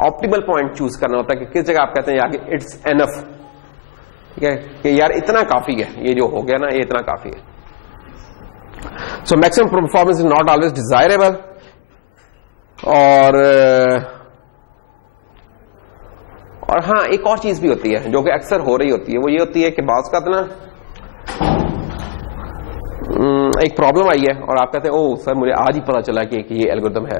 ऑप्टिमल पॉइंट चूज करना होता है कि किस जगह आप कहते हैं यार इट्स एनफ, ठीक है, कि यार इतना काफी है, ये जो हो गया ना ये इतना काफी है। So maximum performance is not always desirable. और हाँ एक और चीज भी होती है जो कि अक्सर हो रही होती है, वो ये होती है कि बात का ना एक प्रॉब्लम आई है और आप कहते हैं ओह सर मुझे आज ही पता चला कि ये एल्गोरिथम है।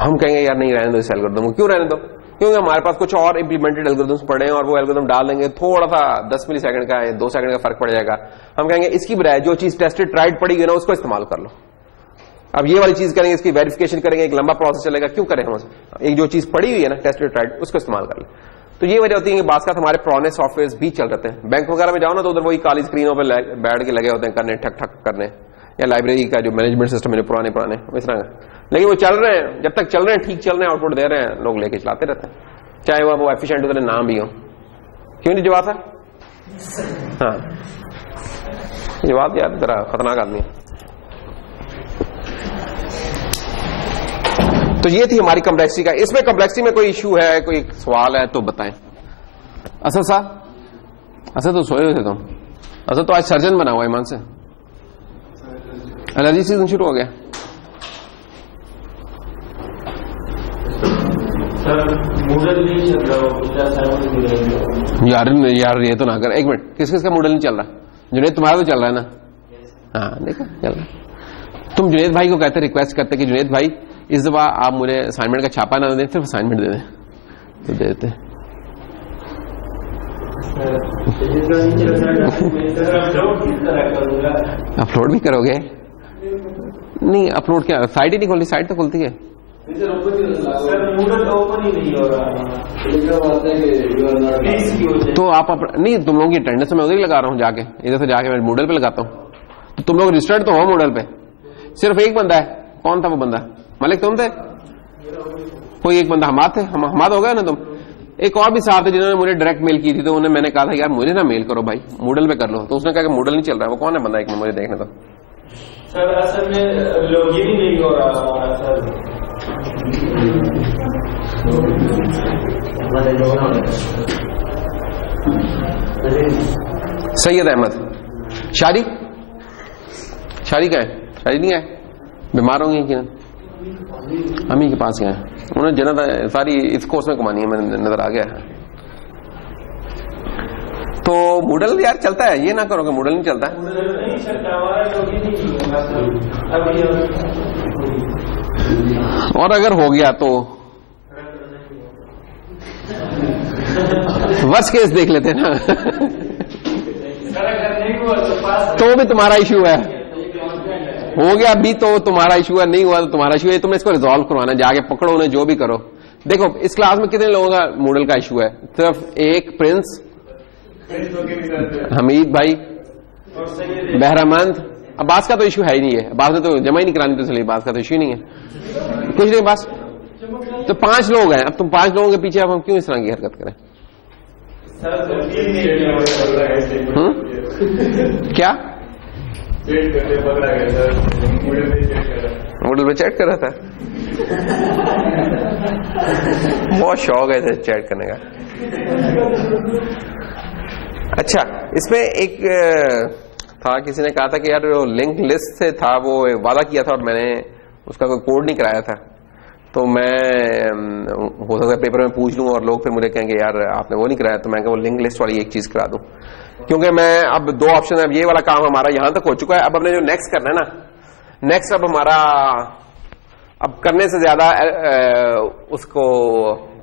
हम कहेंगे यार नहीं रहने दो इस एल्गोरिथम को, क्यों रहने दो, क्योंकि हमारे पास कुछ और इंप्लीमेंटेड एल्गोरिथम्स पड़े हैं और वो एल्गोरिथम डाल देंगे, थोड़ा सा 10 मिली सेकंड का है 2 सेकंड का फर्क पड़ जाएगा। हम कहेंगे इसकी बजाय जो चीज टेस्टेड ट्राइड पड़ी हुई ना उसको इस्तेमाल कर लो। अब ये वाली चीज करेंगे, इसकी वेरिफिकेशन करेंगे, एक लंबा प्रोसेस चलेगा, क्यों करें हम, एक जो चीज पड़ी हुई है ना टेस्टेड ट्राइड उसको इस्तेमाल कर ले। तो ये वजह होती है कि बात का हमारे पुराने सॉफ्टवेयर भी चल रहे हैं। बैंक वगैरह में जाओ ना तो उधर वही काली स्क्रीनों पर बैठ के लगे होते हैं करने, ठक ठक करने, या लाइब्रेरी का जो मैनेजमेंट सिस्टम है पुराने इस तरह का, लेकिन वो चल रहे हैं, जब तक चल रहे हैं ठीक चल रहे हैं, आउटपुट दे रहे हैं, लोग लेके चलाते रहते हैं, चाहे वो एफिशिएंट उतने नाम भी हो। क्यों नहीं जवाब है? हाँ जवाब यार जरा खतरनाक आदमी है। तो ये थी हमारी कॉम्प्लेक्सिटी का। इसमें कॉम्प्लेक्सिटी में कोई इश्यू है, कोई सवाल है तो बताएं। असद साहब, असद तो सोए हुए थे तुम, असद तो आज सर्जन बना हुआ ईमान से, एलर्जी सीजन शुरू हो गया। मूडल नहीं चल रहा यार ये तो ना कर। एक मिनट, किस किस का मूडल नहीं चल रहा? जुनेद तुम्हारा तो चल रहा है ना? हाँ देखो चल रहा है। तुम जुनेद भाई को कहते रिक्वेस्ट करते कि जुनेद भाई इस दफा आप मुझे असाइनमेंट का छापा ना दें, सिर्फ असाइनमेंट दे दें, तो दे देते। अपलोड भी करोगे? नहीं अपलोड क्या, साइट ही नहीं खोलती? साइट तो खुलती है। तो आप नहीं, तुम लोगों की अटेंडेंस मैं उधर ही लगा रहा हूँ जाके, इधर से जाके मैं मूडल पे लगाता हूँ। तो तुम लोग रजिस्टर्ड तो हो मूडल पे? सिर्फ एक बंदा है, कौन था वो बंदा? मलिक तुम थे? कोई एक बंदा हमाद थे? हमाद हो गया ना तुम? एक और भी साहब थे जिन्होंने मुझे डायरेक्ट मेल की थी, तो उन्हें मैंने कहा था यार मुझे ना मेल करो भाई, मूडल पे कर लो। तो उसने कहा कि मूडल नहीं चल रहा है। वो कौन है बंदा? एक मिनट मुझे देखने दो। सर असल में लॉगिन ही नहीं हो रहा हमारा सर। सैयद अहमद। शादी क्या है? शादी नहीं है, बीमार होंगे कि अम्मी के पास गए, उन्होंने जन्नत सारी इस कोर्स में कमानी है, मैंने नजर आ गया है। तो मूडल यार चलता है, ये ना करोगे मूडल नहीं चलता है। और अगर हो गया तो वर्स्ट केस देख लेते हैं ना। तो भी तुम्हारा इशू है, हो गया अभी तो तुम्हारा इशू है, नहीं हुआ तो तुम्हारा इशू है। तुम्हें इसको रिजॉल्व करवाना, जाके पकड़ो उन्हें, जो भी करो। देखो इस क्लास में कितने लोगों का मूडल का इशू है? सिर्फ एक, प्रिंस, हमीद भाई, बहरामंद। अब्बास का तो इशू है ही नहीं है, अब्बास ने तो जमा ही नहीं करानी, तो इसलिए अब्बास का तो इशू नहीं है, कुछ नहीं बस। तो 5 लोग हैं, अब तुम 5 लोगों के पीछे अब हम क्यों इस तरह की हरकत करें? क्या मूडल पे चैट कर रहा था? बहुत शौक है चैट करने का। अच्छा, इसमें एक था, किसी ने कहा था कि यार लिंक लिस्ट से था, वो वादा किया था और मैंने उसका कोई कोड नहीं कराया था। तो मैं हो सकता है पेपर में पूछ लूं और लोग फिर मुझे कहेंगे यार आपने वो नहीं कराया। तो मैं वो लिंक लिस्ट वाली एक चीज करा दूं, क्योंकि मैं अब 2 ऑप्शन है। अब ये वाला काम हमारा यहां तक हो चुका है, अब हमने जो नेक्स्ट करना है ना, नेक्स्ट अब हमारा अब करने से ज्यादा उसको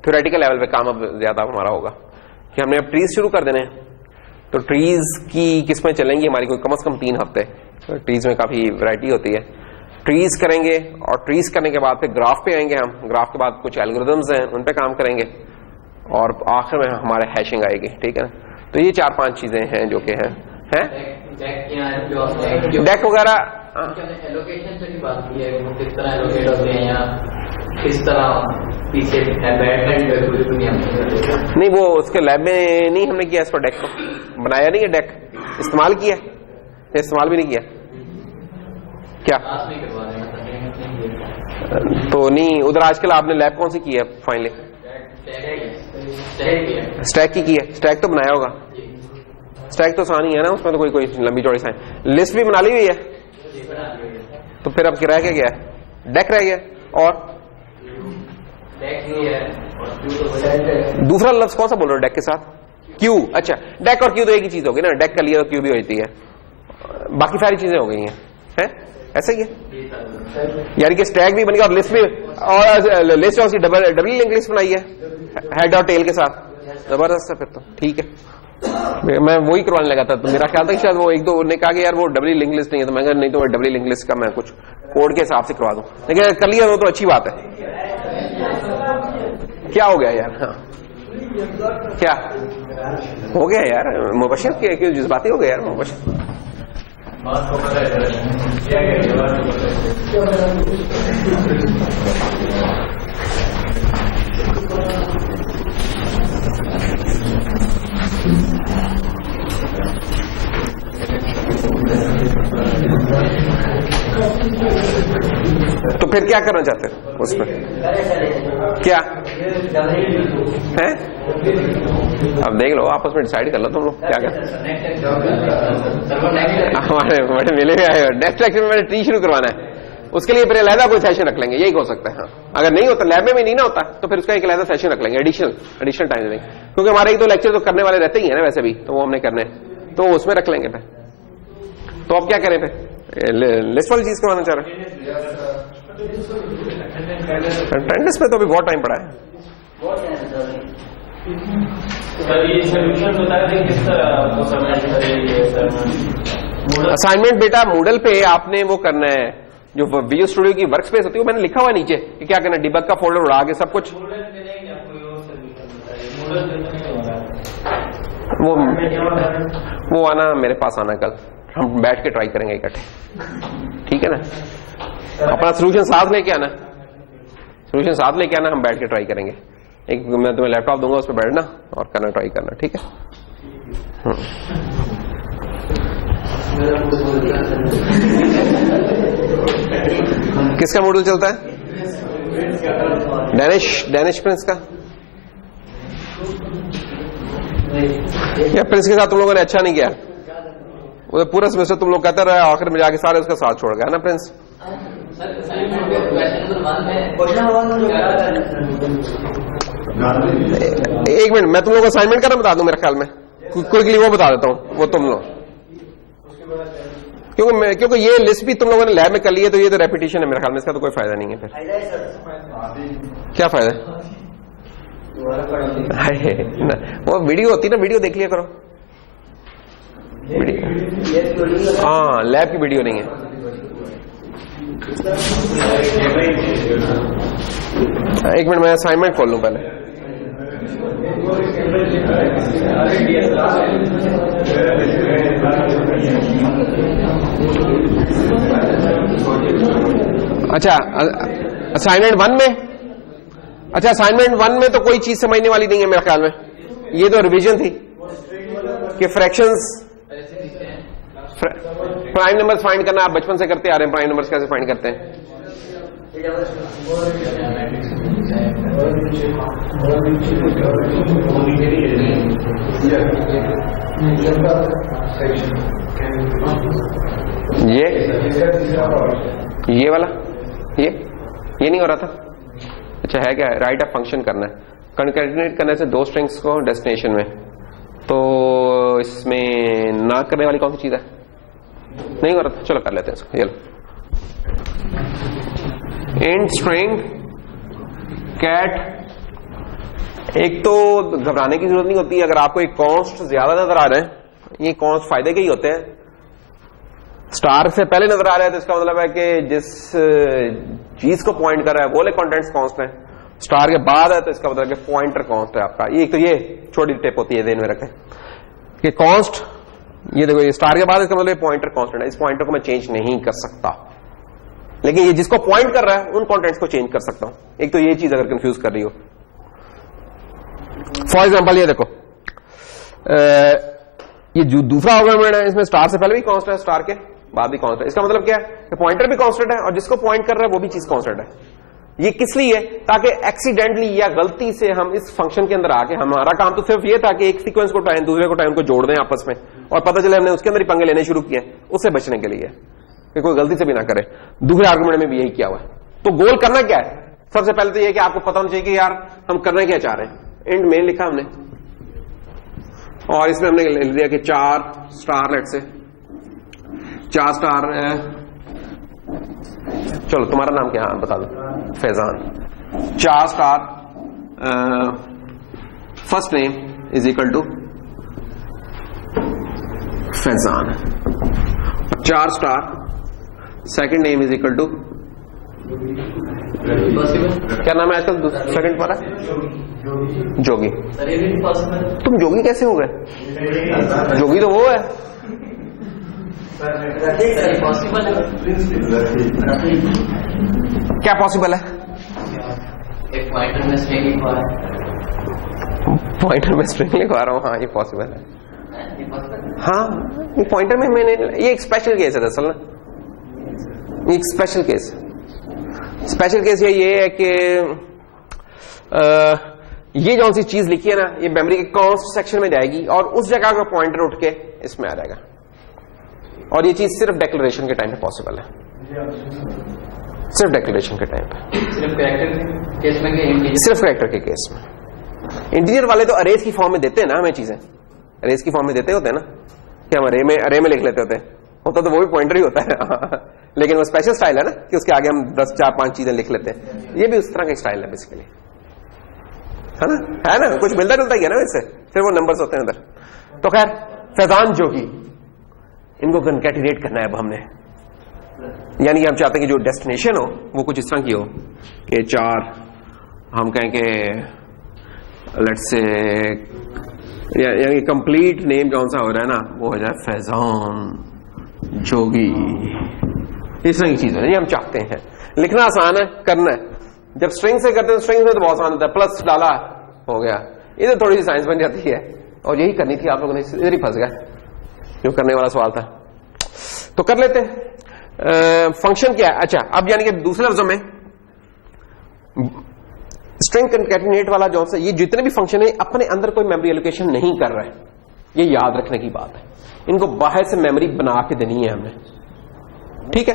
थ्योरेटिकल लेवल पे काम अब ज्यादा हमारा होगा कि हमने अब ट्रीज शुरू कर देने हैं। तो ट्रीज की किस्में चलेंगी हमारी कोई कम से कम 3 हफ्ते। तो ट्रीज में काफी वैरायटी होती है। ट्रीज करेंगे और ट्रीज करने के बाद फिर ग्राफ पे आएंगे हम। ग्राफ के बाद कुछ एल्गोरिथम्स हैं, उन पे काम करेंगे और आखिर में हमारे हैशिंग आएगी। ठीक है ना? तो ये 4-5 चीजें हैं जो कि हैं डेक वगैरह। एलोकेशन से भी बात की है, वो किस तरह एलोकेट होते हैं या किस तरह पीछे बैटमैन दुनिया में? नहीं, वो उसके लैब में नहीं हमने किया, इस पर डेक को बनाया नहीं है, डेक इस्तेमाल किया, इस्तेमाल भी नहीं किया क्या? तो नहीं, उधर आजकल आपने लैब कौन सी की है फाइनली? स्टैक की है। स्टैक तो बनाया होगा, स्टैक तो आसान ही है ना, उसमें तो कोई लंबी चौड़ी सा लिस्ट भी बना ली हुई है। तो फिर अब रह क्या गया? डेक रह गया। और दूसरा लफ्ज कौन सा बोल रहे हो डेक के साथ? क्यू। अच्छा, डेक और क्यू तो एक ही चीज होगी ना, डेक कर लिया तो क्यू भी होती है, बाकी सारी चीजें हो गई हैं। ऐसा ही है यानी कि स्टैक भी बन गया और लिस्ट भी, और लिस्ट और डबल लिंक लिस्ट बनाई है हेड और टेल के साथ। जबरदस्त है फिर तो, ठीक है। मैं वही करवाने लगा था, तो मेरा ख्याल था कि शायद वो 1-2 ने कहा कि यार वो डबल लिंक लिस्ट नहीं है, तो मैं कहा नहीं, तो डबल लिंक लिस्ट का मैं कुछ कोड के हिसाब से करवा दूं, लेकिन कर लिया वो तो अच्छी बात है। क्या हो गया यार? हाँ क्या हो गया यार? मुबशिर क्यों जज्बाती हो गया यार मुबशिर? तो फिर क्या करना चाहते हैं उसमें? क्या है? अब देख लो, आपस में डिसाइड कर लो तुम लोग क्या कर। हमारे बड़े मिले हुए आए, नेक्स्ट लेक्चर में मैंने ट्री शुरू करवाना है, उसके लिए फिर अलहदा कोई सेशन रख लेंगे, यही हो सकता है। हाँ, अगर नहीं होता, लैब में भी नहीं ना होता, तो फिर उसका एक अलहदा सेशन रख लेंगे, एडिशनल टाइम देंगे, क्योंकि हमारे एक दो लेक्चर तो करने वाले रहते ही है ना वैसे भी, तो वो हमने करने, तो उसमें रख लेंगे फिर। तो अब क्या करें फिर, लिस्ट वाली चीज करवाना चाह रहे हैं? अटेंडेंस पे तो अभी बहुत टाइम पड़ा है। असाइनमेंट बेटा मूडल पे आपने वो करना है, जो विजुअल स्टूडियो की वर्क स्पेस होती है, वो मैंने लिखा हुआ है नीचे कि क्या करना है, डिबग का फोल्डर उड़ा के सब कुछ। वो आना मेरे पास आना कल, हम बैठ के ट्राई करेंगे इकट्ठे, ठीक है ना? अपना सोल्यूशन साथ लेके आना, सोल्यूशन साथ लेके आना, हम बैठ के ट्राई करेंगे। एक मैं तुम्हें लैपटॉप दूंगा, उस पर बैठना और करना, ट्राई करना, ठीक है? किसका मॉडल चलता है? डैनिश प्रिंस का, या प्रिंस के साथ तुम लोगों ने अच्छा नहीं किया? वो तो पूरा सेमेस्टर तुम लोग कहते रहे, आखिर में जाके सारे उसका साथ छोड़ गया ना प्रिंस। एक मिनट, मैं तुम लोग को असाइनमेंट करना बता दूं, मेरे ख्याल में क्विकली वो बता देता हूं, वो तुम लोग, क्योंकि ये लिस्ट भी तुम लोगों ने लैब में कर ली है, तो ये तो रेपिटेशन है मेरे ख्याल में, इसका तो कोई फायदा नहीं है फिर। क्या फायदा है? वो वीडियो होती ना, वीडियो देख लिया करो। हाँ, लैब की वीडियो नहीं है। एक मिनट, मैं असाइनमेंट खोल लूं पहले। अच्छा, असाइनमेंट 1 में, अच्छा असाइनमेंट 1 में तो कोई चीज समझने वाली नहीं है मेरे ख्याल में, ये तो रिवीजन थी कि फ्रैक्शंस, प्राइम नंबर्स फाइंड करना आप बचपन से करते आ रहे हैं, प्राइम नंबर्स कैसे फाइंड करते हैं। ये वाला, ये नहीं हो रहा था? अच्छा है क्या? राइट अ फंक्शन करना है, कंकैटिनेट करने से दो स्ट्रिंग्स को डेस्टिनेशन में, तो इसमें ना करने वाली कौन सी चीज है? नहीं हो रहा था, चलो कर लेते हैं इसको। ये लो, इंट स्ट्रिंग कैट। एक तो घबराने की जरूरत नहीं होती, अगर आपको एक कॉन्स्ट ज्यादा नजर आ रहे हैं, ये कॉन्स्ट फायदे के ही होते हैं। स्टार से पहले नजर आ रहा है तो इसका मतलब है कि जिस चीज को पॉइंट कर रहा है वो ले कॉन्टेंट्स कॉन्स्ट है। स्टार के बाद है तो इसका मतलब है कि पॉइंटर कॉन्स्ट है आपका। ये तो ये छोटी टिप होती है, ध्यान में रखें कि कॉन्स्ट, ये देखो ये स्टार के बाद इसका मतलब पॉइंटर कांस्टेंट है, इस पॉइंटर को मैं चेंज नहीं कर सकता, लेकिन ये जिसको पॉइंट कर रहा है उन कॉन्टेंट्स को चेंज कर सकता हूं। एक तो ये चीज अगर कंफ्यूज कर रही हो, फॉर एग्जांपल ये देखो, ये जो दूसरा आर्गुमेंट है इसमें स्टार से पहले भी कांस्टेंट है, स्टार के बाद भी कांस्टेंट है। इसका मतलब क्या है कि पॉइंटर भी कांस्टेंट है और जिसको पॉइंट कर रहा है वो भी चीज कांस्टेंट है। ये किस लिए है? ताकि एक्सीडेंटली या गलती से हम इस फंक्शन के अंदर आके, हमारा काम तो सिर्फ ये था कि एक सीक्वेंस को उठाएं, दूसरे को उठाएं, उनको जोड़ दें आपस में, और पता चले हमने उसके अंदर ही पंगे लेने शुरू किए, उससे बचने के लिए कि कोई गलती से भी ना करे। दूसरे आर्गुमेंट में भी यही किया हुआ है। तो गोल करना क्या है? सबसे पहले तो यह कि आपको पता होना चाहिए कि यार हम करना क्या चाह रहे हैं। एंड मेन लिखा हमने, और इसमें हमने लिख दिया कि 4 स्टार, लेट से 4 स्टार, चलो तुम्हारा नाम क्या है बता दो, Faizan. 4 star first name is equal to Faizan, 4 star second name is equal to, क्या नाम है आजकल सेकंड पर? जोगी। तुम जोगी कैसे हो गए? जोगी तो वो है। क्या पॉसिबल है? एक पॉइंटर में स्ट्रिंग लिखवा रहा हूं। पॉइंटर में स्ट्रिंग लिखवा रहा हूं, हाँ ये पॉसिबल है। हाँ ये पॉइंटर में मैंने, ये एक स्पेशल केस है दरअसल ना, एक स्पेशल केस। स्पेशल केस ये है कि ये जो सी चीज लिखी है ना, ये मेमोरी के कॉन्स्ट सेक्शन में जाएगी और उस जगह का पॉइंटर उठ के इसमें आ जाएगा, और ये चीज सिर्फ डिक्लेरेशन के टाइम पे पॉसिबल है। सिर्फ डिक्लेरेशन के टाइम पे, सिर्फ कैरेक्टर केस में कि सिर्फ कैरेक्टर के केस में। इंटीजर वाले तो अरेज की फॉर्म में देते हैं ना हमें चीजें, अरेज की फॉर्म में देते होते हैं ना कि हम अरे में लिख लेते होते हैं, होता तो वो भी पॉइंटर ही होता है लेकिन वो स्पेशल स्टाइल है ना कि उसके आगे हम 10 4 5 चीजें लिख लेते हैं, ये भी उस तरह का स्टाइल है बेसिकली, है ना कुछ मिलता जुलता ही है ना इससे, फिर वो नंबर्स होते हैं उधर। तो खैर फैजान जोगी, इनको कनकैटिनेट करना है अब हमने, यानी कि हम चाहते हैं कि जो डेस्टिनेशन हो वो कुछ इस तरह की हो कि 4 हम कहें कि लेट्स से यानी कंप्लीट नेम कौन सा हो रहा है ना वो हो जाए फैजान जोगी, इस तरह की चीज है ये हम चाहते हैं। लिखना आसान है, करना है। जब स्ट्रिंग से करते हैं स्ट्रिंग से तो बहुत आसान होता है, प्लस डाला हो गया, इधर थोड़ी सी साइंस बन जाती है और यही करनी थी आप लोगों ने, इधर ही फंस गया जो करने वाला सवाल था। तो कर लेते हैं फंक्शन क्या है। अच्छा अब यानी कि दूसरे लफ्जों में स्ट्रिंग कंकैटिनेट वाला जो है ये जितने भी फंक्शन है अपने अंदर कोई मेमोरी एलोकेशन नहीं कर रहा है, ये याद रखने की बात है, इनको बाहर से मेमोरी बना के देनी है हमने, ठीक है।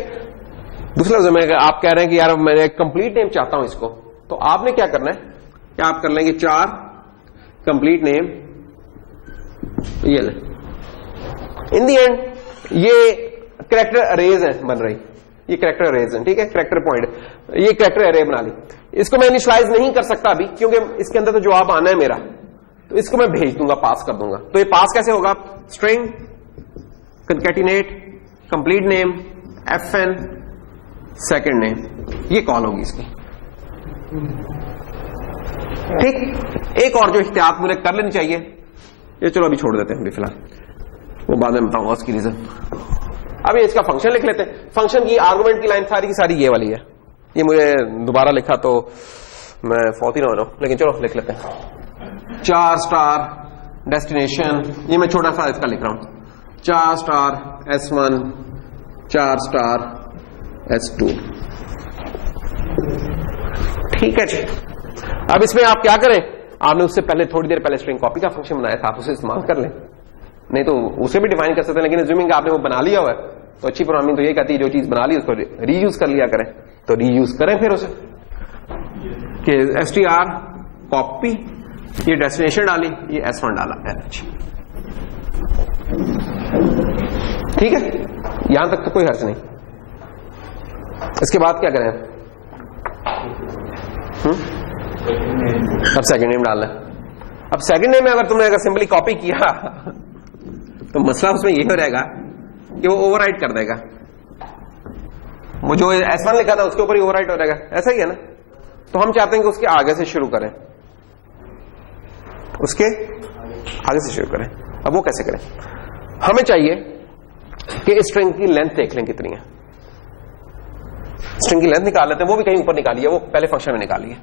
दूसरे लफ्जों में आप कह रहे हैं कि यार मैं कंप्लीट नेम चाहता हूं इसको, तो आपने क्या करना है कि आप कर लेंगे 4 कंप्लीट नेम, ये ले इन दी एंड ये कैरेक्टर अरेज है बन रही, ये कैरेक्टर अरेज है, ठीक है, कैरेक्टर पॉइंट, ये कैरेक्टर अरे बना ली। इसको मैं इनिशियलाइज नहीं कर सकता अभी क्योंकि इसके अंदर तो जवाब आना है मेरा, तो इसको मैं भेज दूंगा, पास कर दूंगा। तो ये पास कैसे होगा, string concatenate complete name FN second name, ये कॉल होगी इसकी, ठीक। एक और जो इख्तियात मुझे कर लेनी चाहिए, ये चलो अभी छोड़ देते हैं अभी फिलहाल, वो बाद में बताऊंगा उसकी रीजन। अभी इसका फंक्शन लिख लेते हैं। फंक्शन की आर्गुमेंट की लाइन सारी की सारी ये वाली है, ये मुझे दोबारा लिखा तो मैं फौत ही ना हो रहा हूं, लेकिन चलो लिख लेते हैं। 4 स्टार डेस्टिनेशन, ये मैं छोटा सा इसका लिख रहा हूं, 4 स्टार S1 4 स्टार S2, ठीक है जी। अब इसमें आप क्या करें, आपने उससे पहले थोड़ी देर पहले स्ट्रिंग कॉपी का फंक्शन बनाया था, आप उसे इस्तेमाल कर लें, नहीं तो उसे भी डिफाइन कर सकते हैं, लेकिन अज्यूमिंग आपने वो बना लिया हुआ है तो अच्छी प्रोग्रामिंग तो ये कहती है जो चीज बना ली उसको रीयूज कर लिया करें, तो रीयूज करें फिर उसे कि str कॉपी, ये डेस्टिनेशन डाली, ये S1 डाला, ठीक है, यहां तक तो कोई हर्ज नहीं। इसके बाद क्या करें, अब सेकंड नेम डालना है। अब सेकंड नेम में अगर सिंपली कॉपी किया तो मसला उसमें यही हो रहेगा कि वो ओवरराइट कर देगा, वो जो S1 लिखा था उसके ऊपर ही ओवरराइट हो जाएगा, ऐसा ही है ना। तो हम चाहते हैं कि उसके आगे से शुरू करें, उसके आगे से शुरू करें। अब वो कैसे करें, हमें चाहिए कि इस स्ट्रिंग की लेंथ देख लें कितनी है, स्ट्रिंग की लेंथ निकाल लेते हैं, वो भी कहीं ऊपर निकाली है, वो पहले फंक्शन में निकाली है।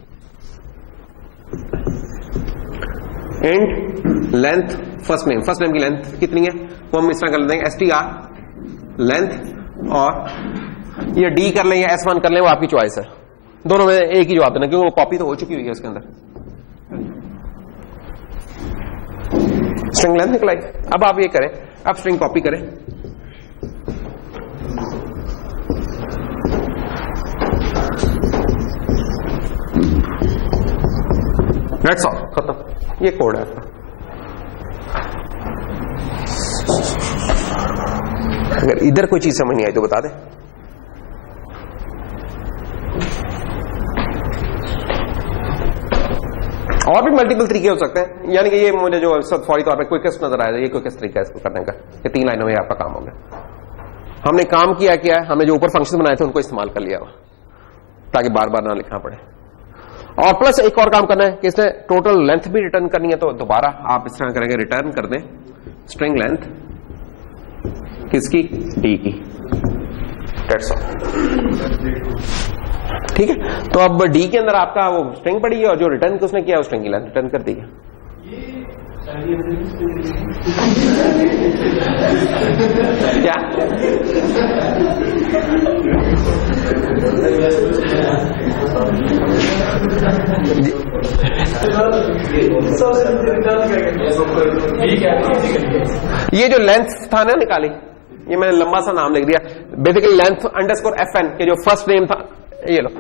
इंट लेंथ फर्स्ट नेम की लेंथ कितनी है वो हम इस तरह कर लेते हैं str लेंथ, और ये d कर लें या S1 कर लें, वो आपकी चॉइस है, दोनों में एक ही जवाब देना क्योंकि वो कॉपी तो हो चुकी हुई है उसके अंदर। स्ट्रिंग लेंथ निकलाई। अब आप ये करें, अब स्ट्रिंग कॉपी करें, दैट्स ऑल, खत्म, ये कोड है आपका। अगर इधर कोई चीज समझ नहीं आई तो बता दे। और भी मल्टीपल तरीके हो सकते हैं, यानी कि ये मुझे जो सब फौरी तौर पे क्विकेस्ट नजर आया, ये क्विकेस्ट तरीका है इसको करने का, ये 3 लाइनों में आपका काम हो गया। हमने काम किया क्या है, हमने जो ऊपर फंक्शन बनाए थे उनको इस्तेमाल कर लिया हुआ ताकि बार बार ना लिखना पड़े। और प्लस एक और काम करना है कि इसने टोटल लेंथ भी रिटर्न करनी है, तो दोबारा आप इस तरह करेंगे, रिटर्न कर दें स्ट्रिंग लेंथ किसकी, डी की, दैट्स ऑल, ठीक है। तो अब डी के अंदर आपका वो स्ट्रिंग पड़ी है और जो रिटर्न उसने किया स्ट्रिंग की लेंथ रिटर्न कर दी है। क्या ये जो लेंथ था ना निकाली, ये मैंने लंबा सा नाम लिख दिया, बेसिकली लेंथ अंडरस्कोर FN के जो फर्स्ट नेम था ये लो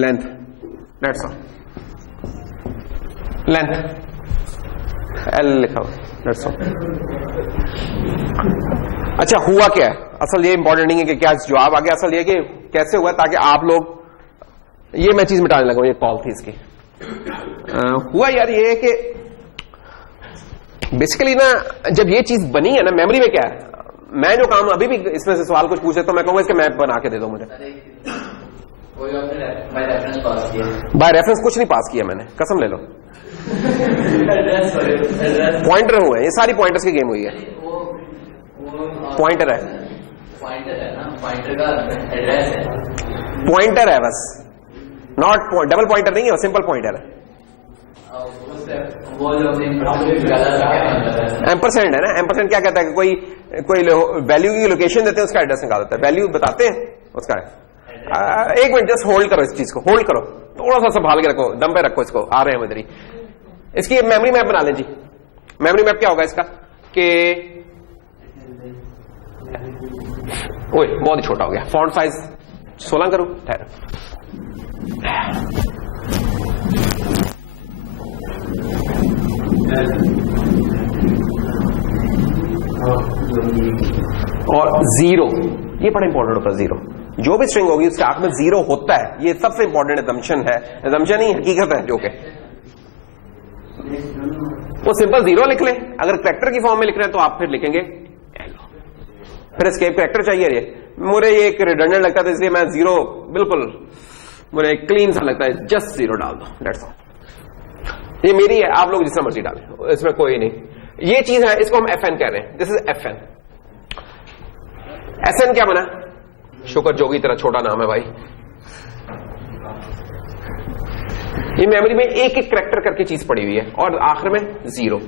length, that's all, length L लिखा हुआ, दैट्स ऑल। अच्छा हुआ क्या है, असल ये इंपॉर्टेंट नहीं है कि क्या जवाब आ गया, असल ये कि कैसे हुआ, ताकि आप लोग, ये मैं चीज मिटाने लगा, ये कॉल थी इसकी। हुआ यार ये कि बेसिकली ना जब ये चीज बनी है ना, मेमोरी में क्या है, मैं जो काम अभी भी इसमें से सवाल कुछ पूछे तो मैं कहूंगा इसके मैप बना के दे दो मुझे। बाय रेफरेंस कुछ नहीं पास किया मैंने, कसम ले लो। पॉइंटर हुए, ये सारी पॉइंटर्स की गेम हुई है। पॉइंटर है, पॉइंटर है बस, नॉट डबल पॉइंटर नहीं है, सिंपल पॉइंटर है। एम्परसेंड है ना, एम्परसेंड क्या कहता है कि कोई वैल्यू की लोकेशन देते हैं, उसका एड्रेस निकाल देता है, वैल्यू बताते हैं उसका है। एक मिनट जस्ट होल्ड करो, इस चीज को होल्ड करो, थोड़ा सा संभाल के रखो, दम पे रखो इसको, आ रहे हैं इधर ही। इसकी मेमोरी मैप बना लें जी। मेमोरी मैप क्या होगा इसका कि ओए बहुत ही छोटा हो गया, फॉन्ट साइज 16 करूं, ठहर। और 0, ये बड़ा इंपॉर्टेंट होता है, 0 जो भी स्ट्रिंग होगी उसके आंख में 0 होता है, ये सबसे इंपॉर्टेंट असम्पशन है, असम्पशन ही हकीकत है जो के वो सिंपल 0 लिख लें। अगर कैरेक्टर की फॉर्म में लिख रहे हैं तो आप फिर लिखेंगे एलो, फिर एस्केप कैरेक्टर चाहिए। ये मुझे ये एक रिडंडेंट लगता है, इसलिए मैं 0 बिल्कुल मुझे क्लीन सा लगता है, जस्ट 0 डाल दो, दैट्स ऑल। ये मेरी है, आप लोग जितना मर्जी डालें, इसमें कोई नहीं। ये चीज है, इसको हम FN कह रहे हैं, दिस इज FN। SN क्या बना, शुक्र जोगी तेरा छोटा नाम है भाई। ये मेमोरी में एक एक करैक्टर करके चीज पड़ी हुई है और आखिर में 0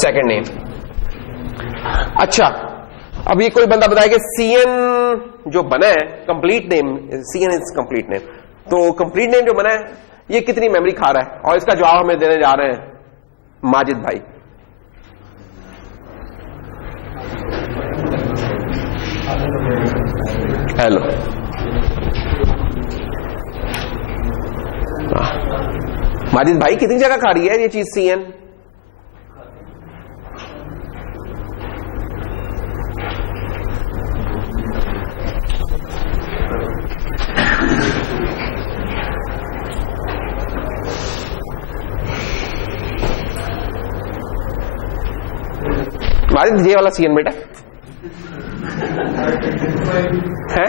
सेकंड नेम। अच्छा अब ये कोई बंदा बताया कि CN जो बना है complete name, CN is complete name, तो कंप्लीट नेम जो बना है ये कितनी मेमोरी खा रहा है, और इसका जवाब हमें देने जा रहे हैं माजिद भाई। हेलो, माजिद भाई कितनी जगह खा रही है ये चीज CN? माजिद ये वाला CN बेटा है,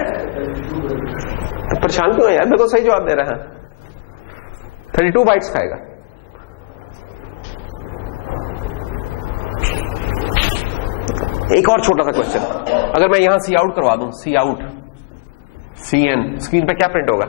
तो परेशान क्यों है यार, मैं तो सही जवाब दे रहा है। 32 बाइट्स खाएगा। एक और छोटा सा क्वेश्चन, अगर मैं यहां सी आउट करवा दूं, सी आउट CN, स्क्रीन पे क्या प्रिंट होगा?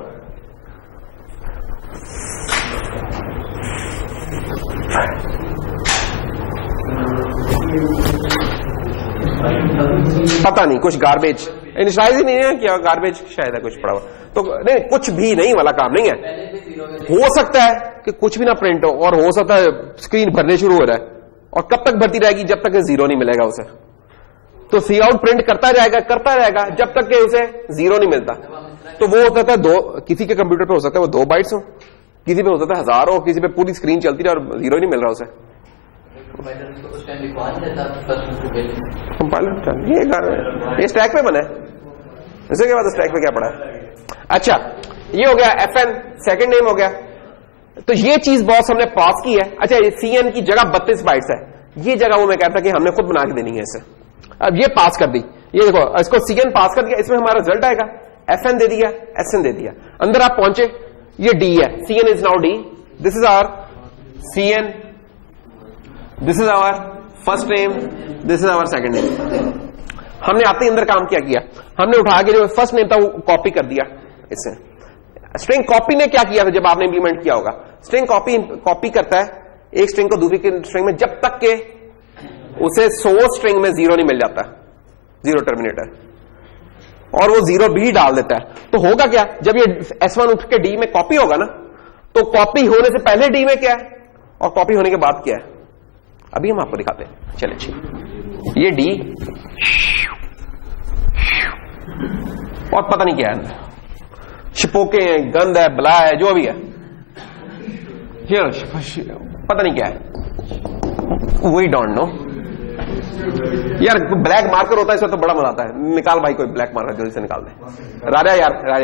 पता नहीं, कुछ गार्बेज, इनिशियलाइज ही नहीं है क्या, गार्बेज शायद है कुछ पड़ा हुआ, तो नहीं कुछ भी नहीं वाला काम नहीं है। हो सकता है कि कुछ भी ना प्रिंट हो, और हो सकता है स्क्रीन भरने शुरू हो रहा है, और कब तक भरती रहेगी, जब तक 0 नहीं मिलेगा उसे। तो सी आउट प्रिंट करता रहेगा जब तक कि उसे 0 नहीं मिलता। तो वो होता है 2, किसी के कंप्यूटर पे हो सकता है वो 2 बाइट्स हो, किसी पे हो सकता है 1000 हो, किसी पे पूरी स्क्रीन चलती रहे और 0 नहीं मिल रहा उसे। कंपाइलर ये स्टैक पे बना है, इसके बाद स्टैक पे क्या पड़ा है? अच्छा ये हो गया FN, सेकंड नेम हो गया। तो ये चीज बॉस हमने पास की है। अच्छा ये CN की जगह 32 बाइट्स है, ये जगह वो मैं कहता कि हमने खुद बना के देनी है इसे। अब ये पास कर दी, ये देखो इसको CN पास कर दिया, इसमें हमारा रिजल्ट आएगा, FN दे दिया, SN दे दिया, अंदर आप पहुंचे, ये D है, CN is now D, this is our CN, this is our first name, this is our second name. हमने आते ही अंदर काम क्या किया, हमने उठा के जो फर्स्ट नेम था वो कॉपी कर दिया इससे। स्ट्रिंग कॉपी ने क्या किया था जब आपने इंप्लीमेंट किया होगा, स्ट्रिंग कॉपी करता है एक स्ट्रिंग को दूसरी स्ट्रिंग में, जब तक के उसे सोर्स स्ट्रिंग में 0 नहीं मिल जाता, 0 टर्मिनेटर, और वो 0 भी डाल देता है। तो होगा क्या, जब ये S1 उठ के D में कॉपी होगा ना, तो कॉपी होने से पहले D में क्या है और कॉपी होने के बाद क्या है, अभी हम आपको दिखाते हैं। चलिए ये D और पता नहीं क्या है, छिपोके हैं, गंद है, बला है, जो भी है, पता नहीं क्या है, वी डोंट नो। यार ब्लैक मार्कर होता है इसमें तो बड़ा मजा आता है। निकाल भाई कोई ब्लैक मार्कर जल्दी से निकाल दे। राजा यार, राजा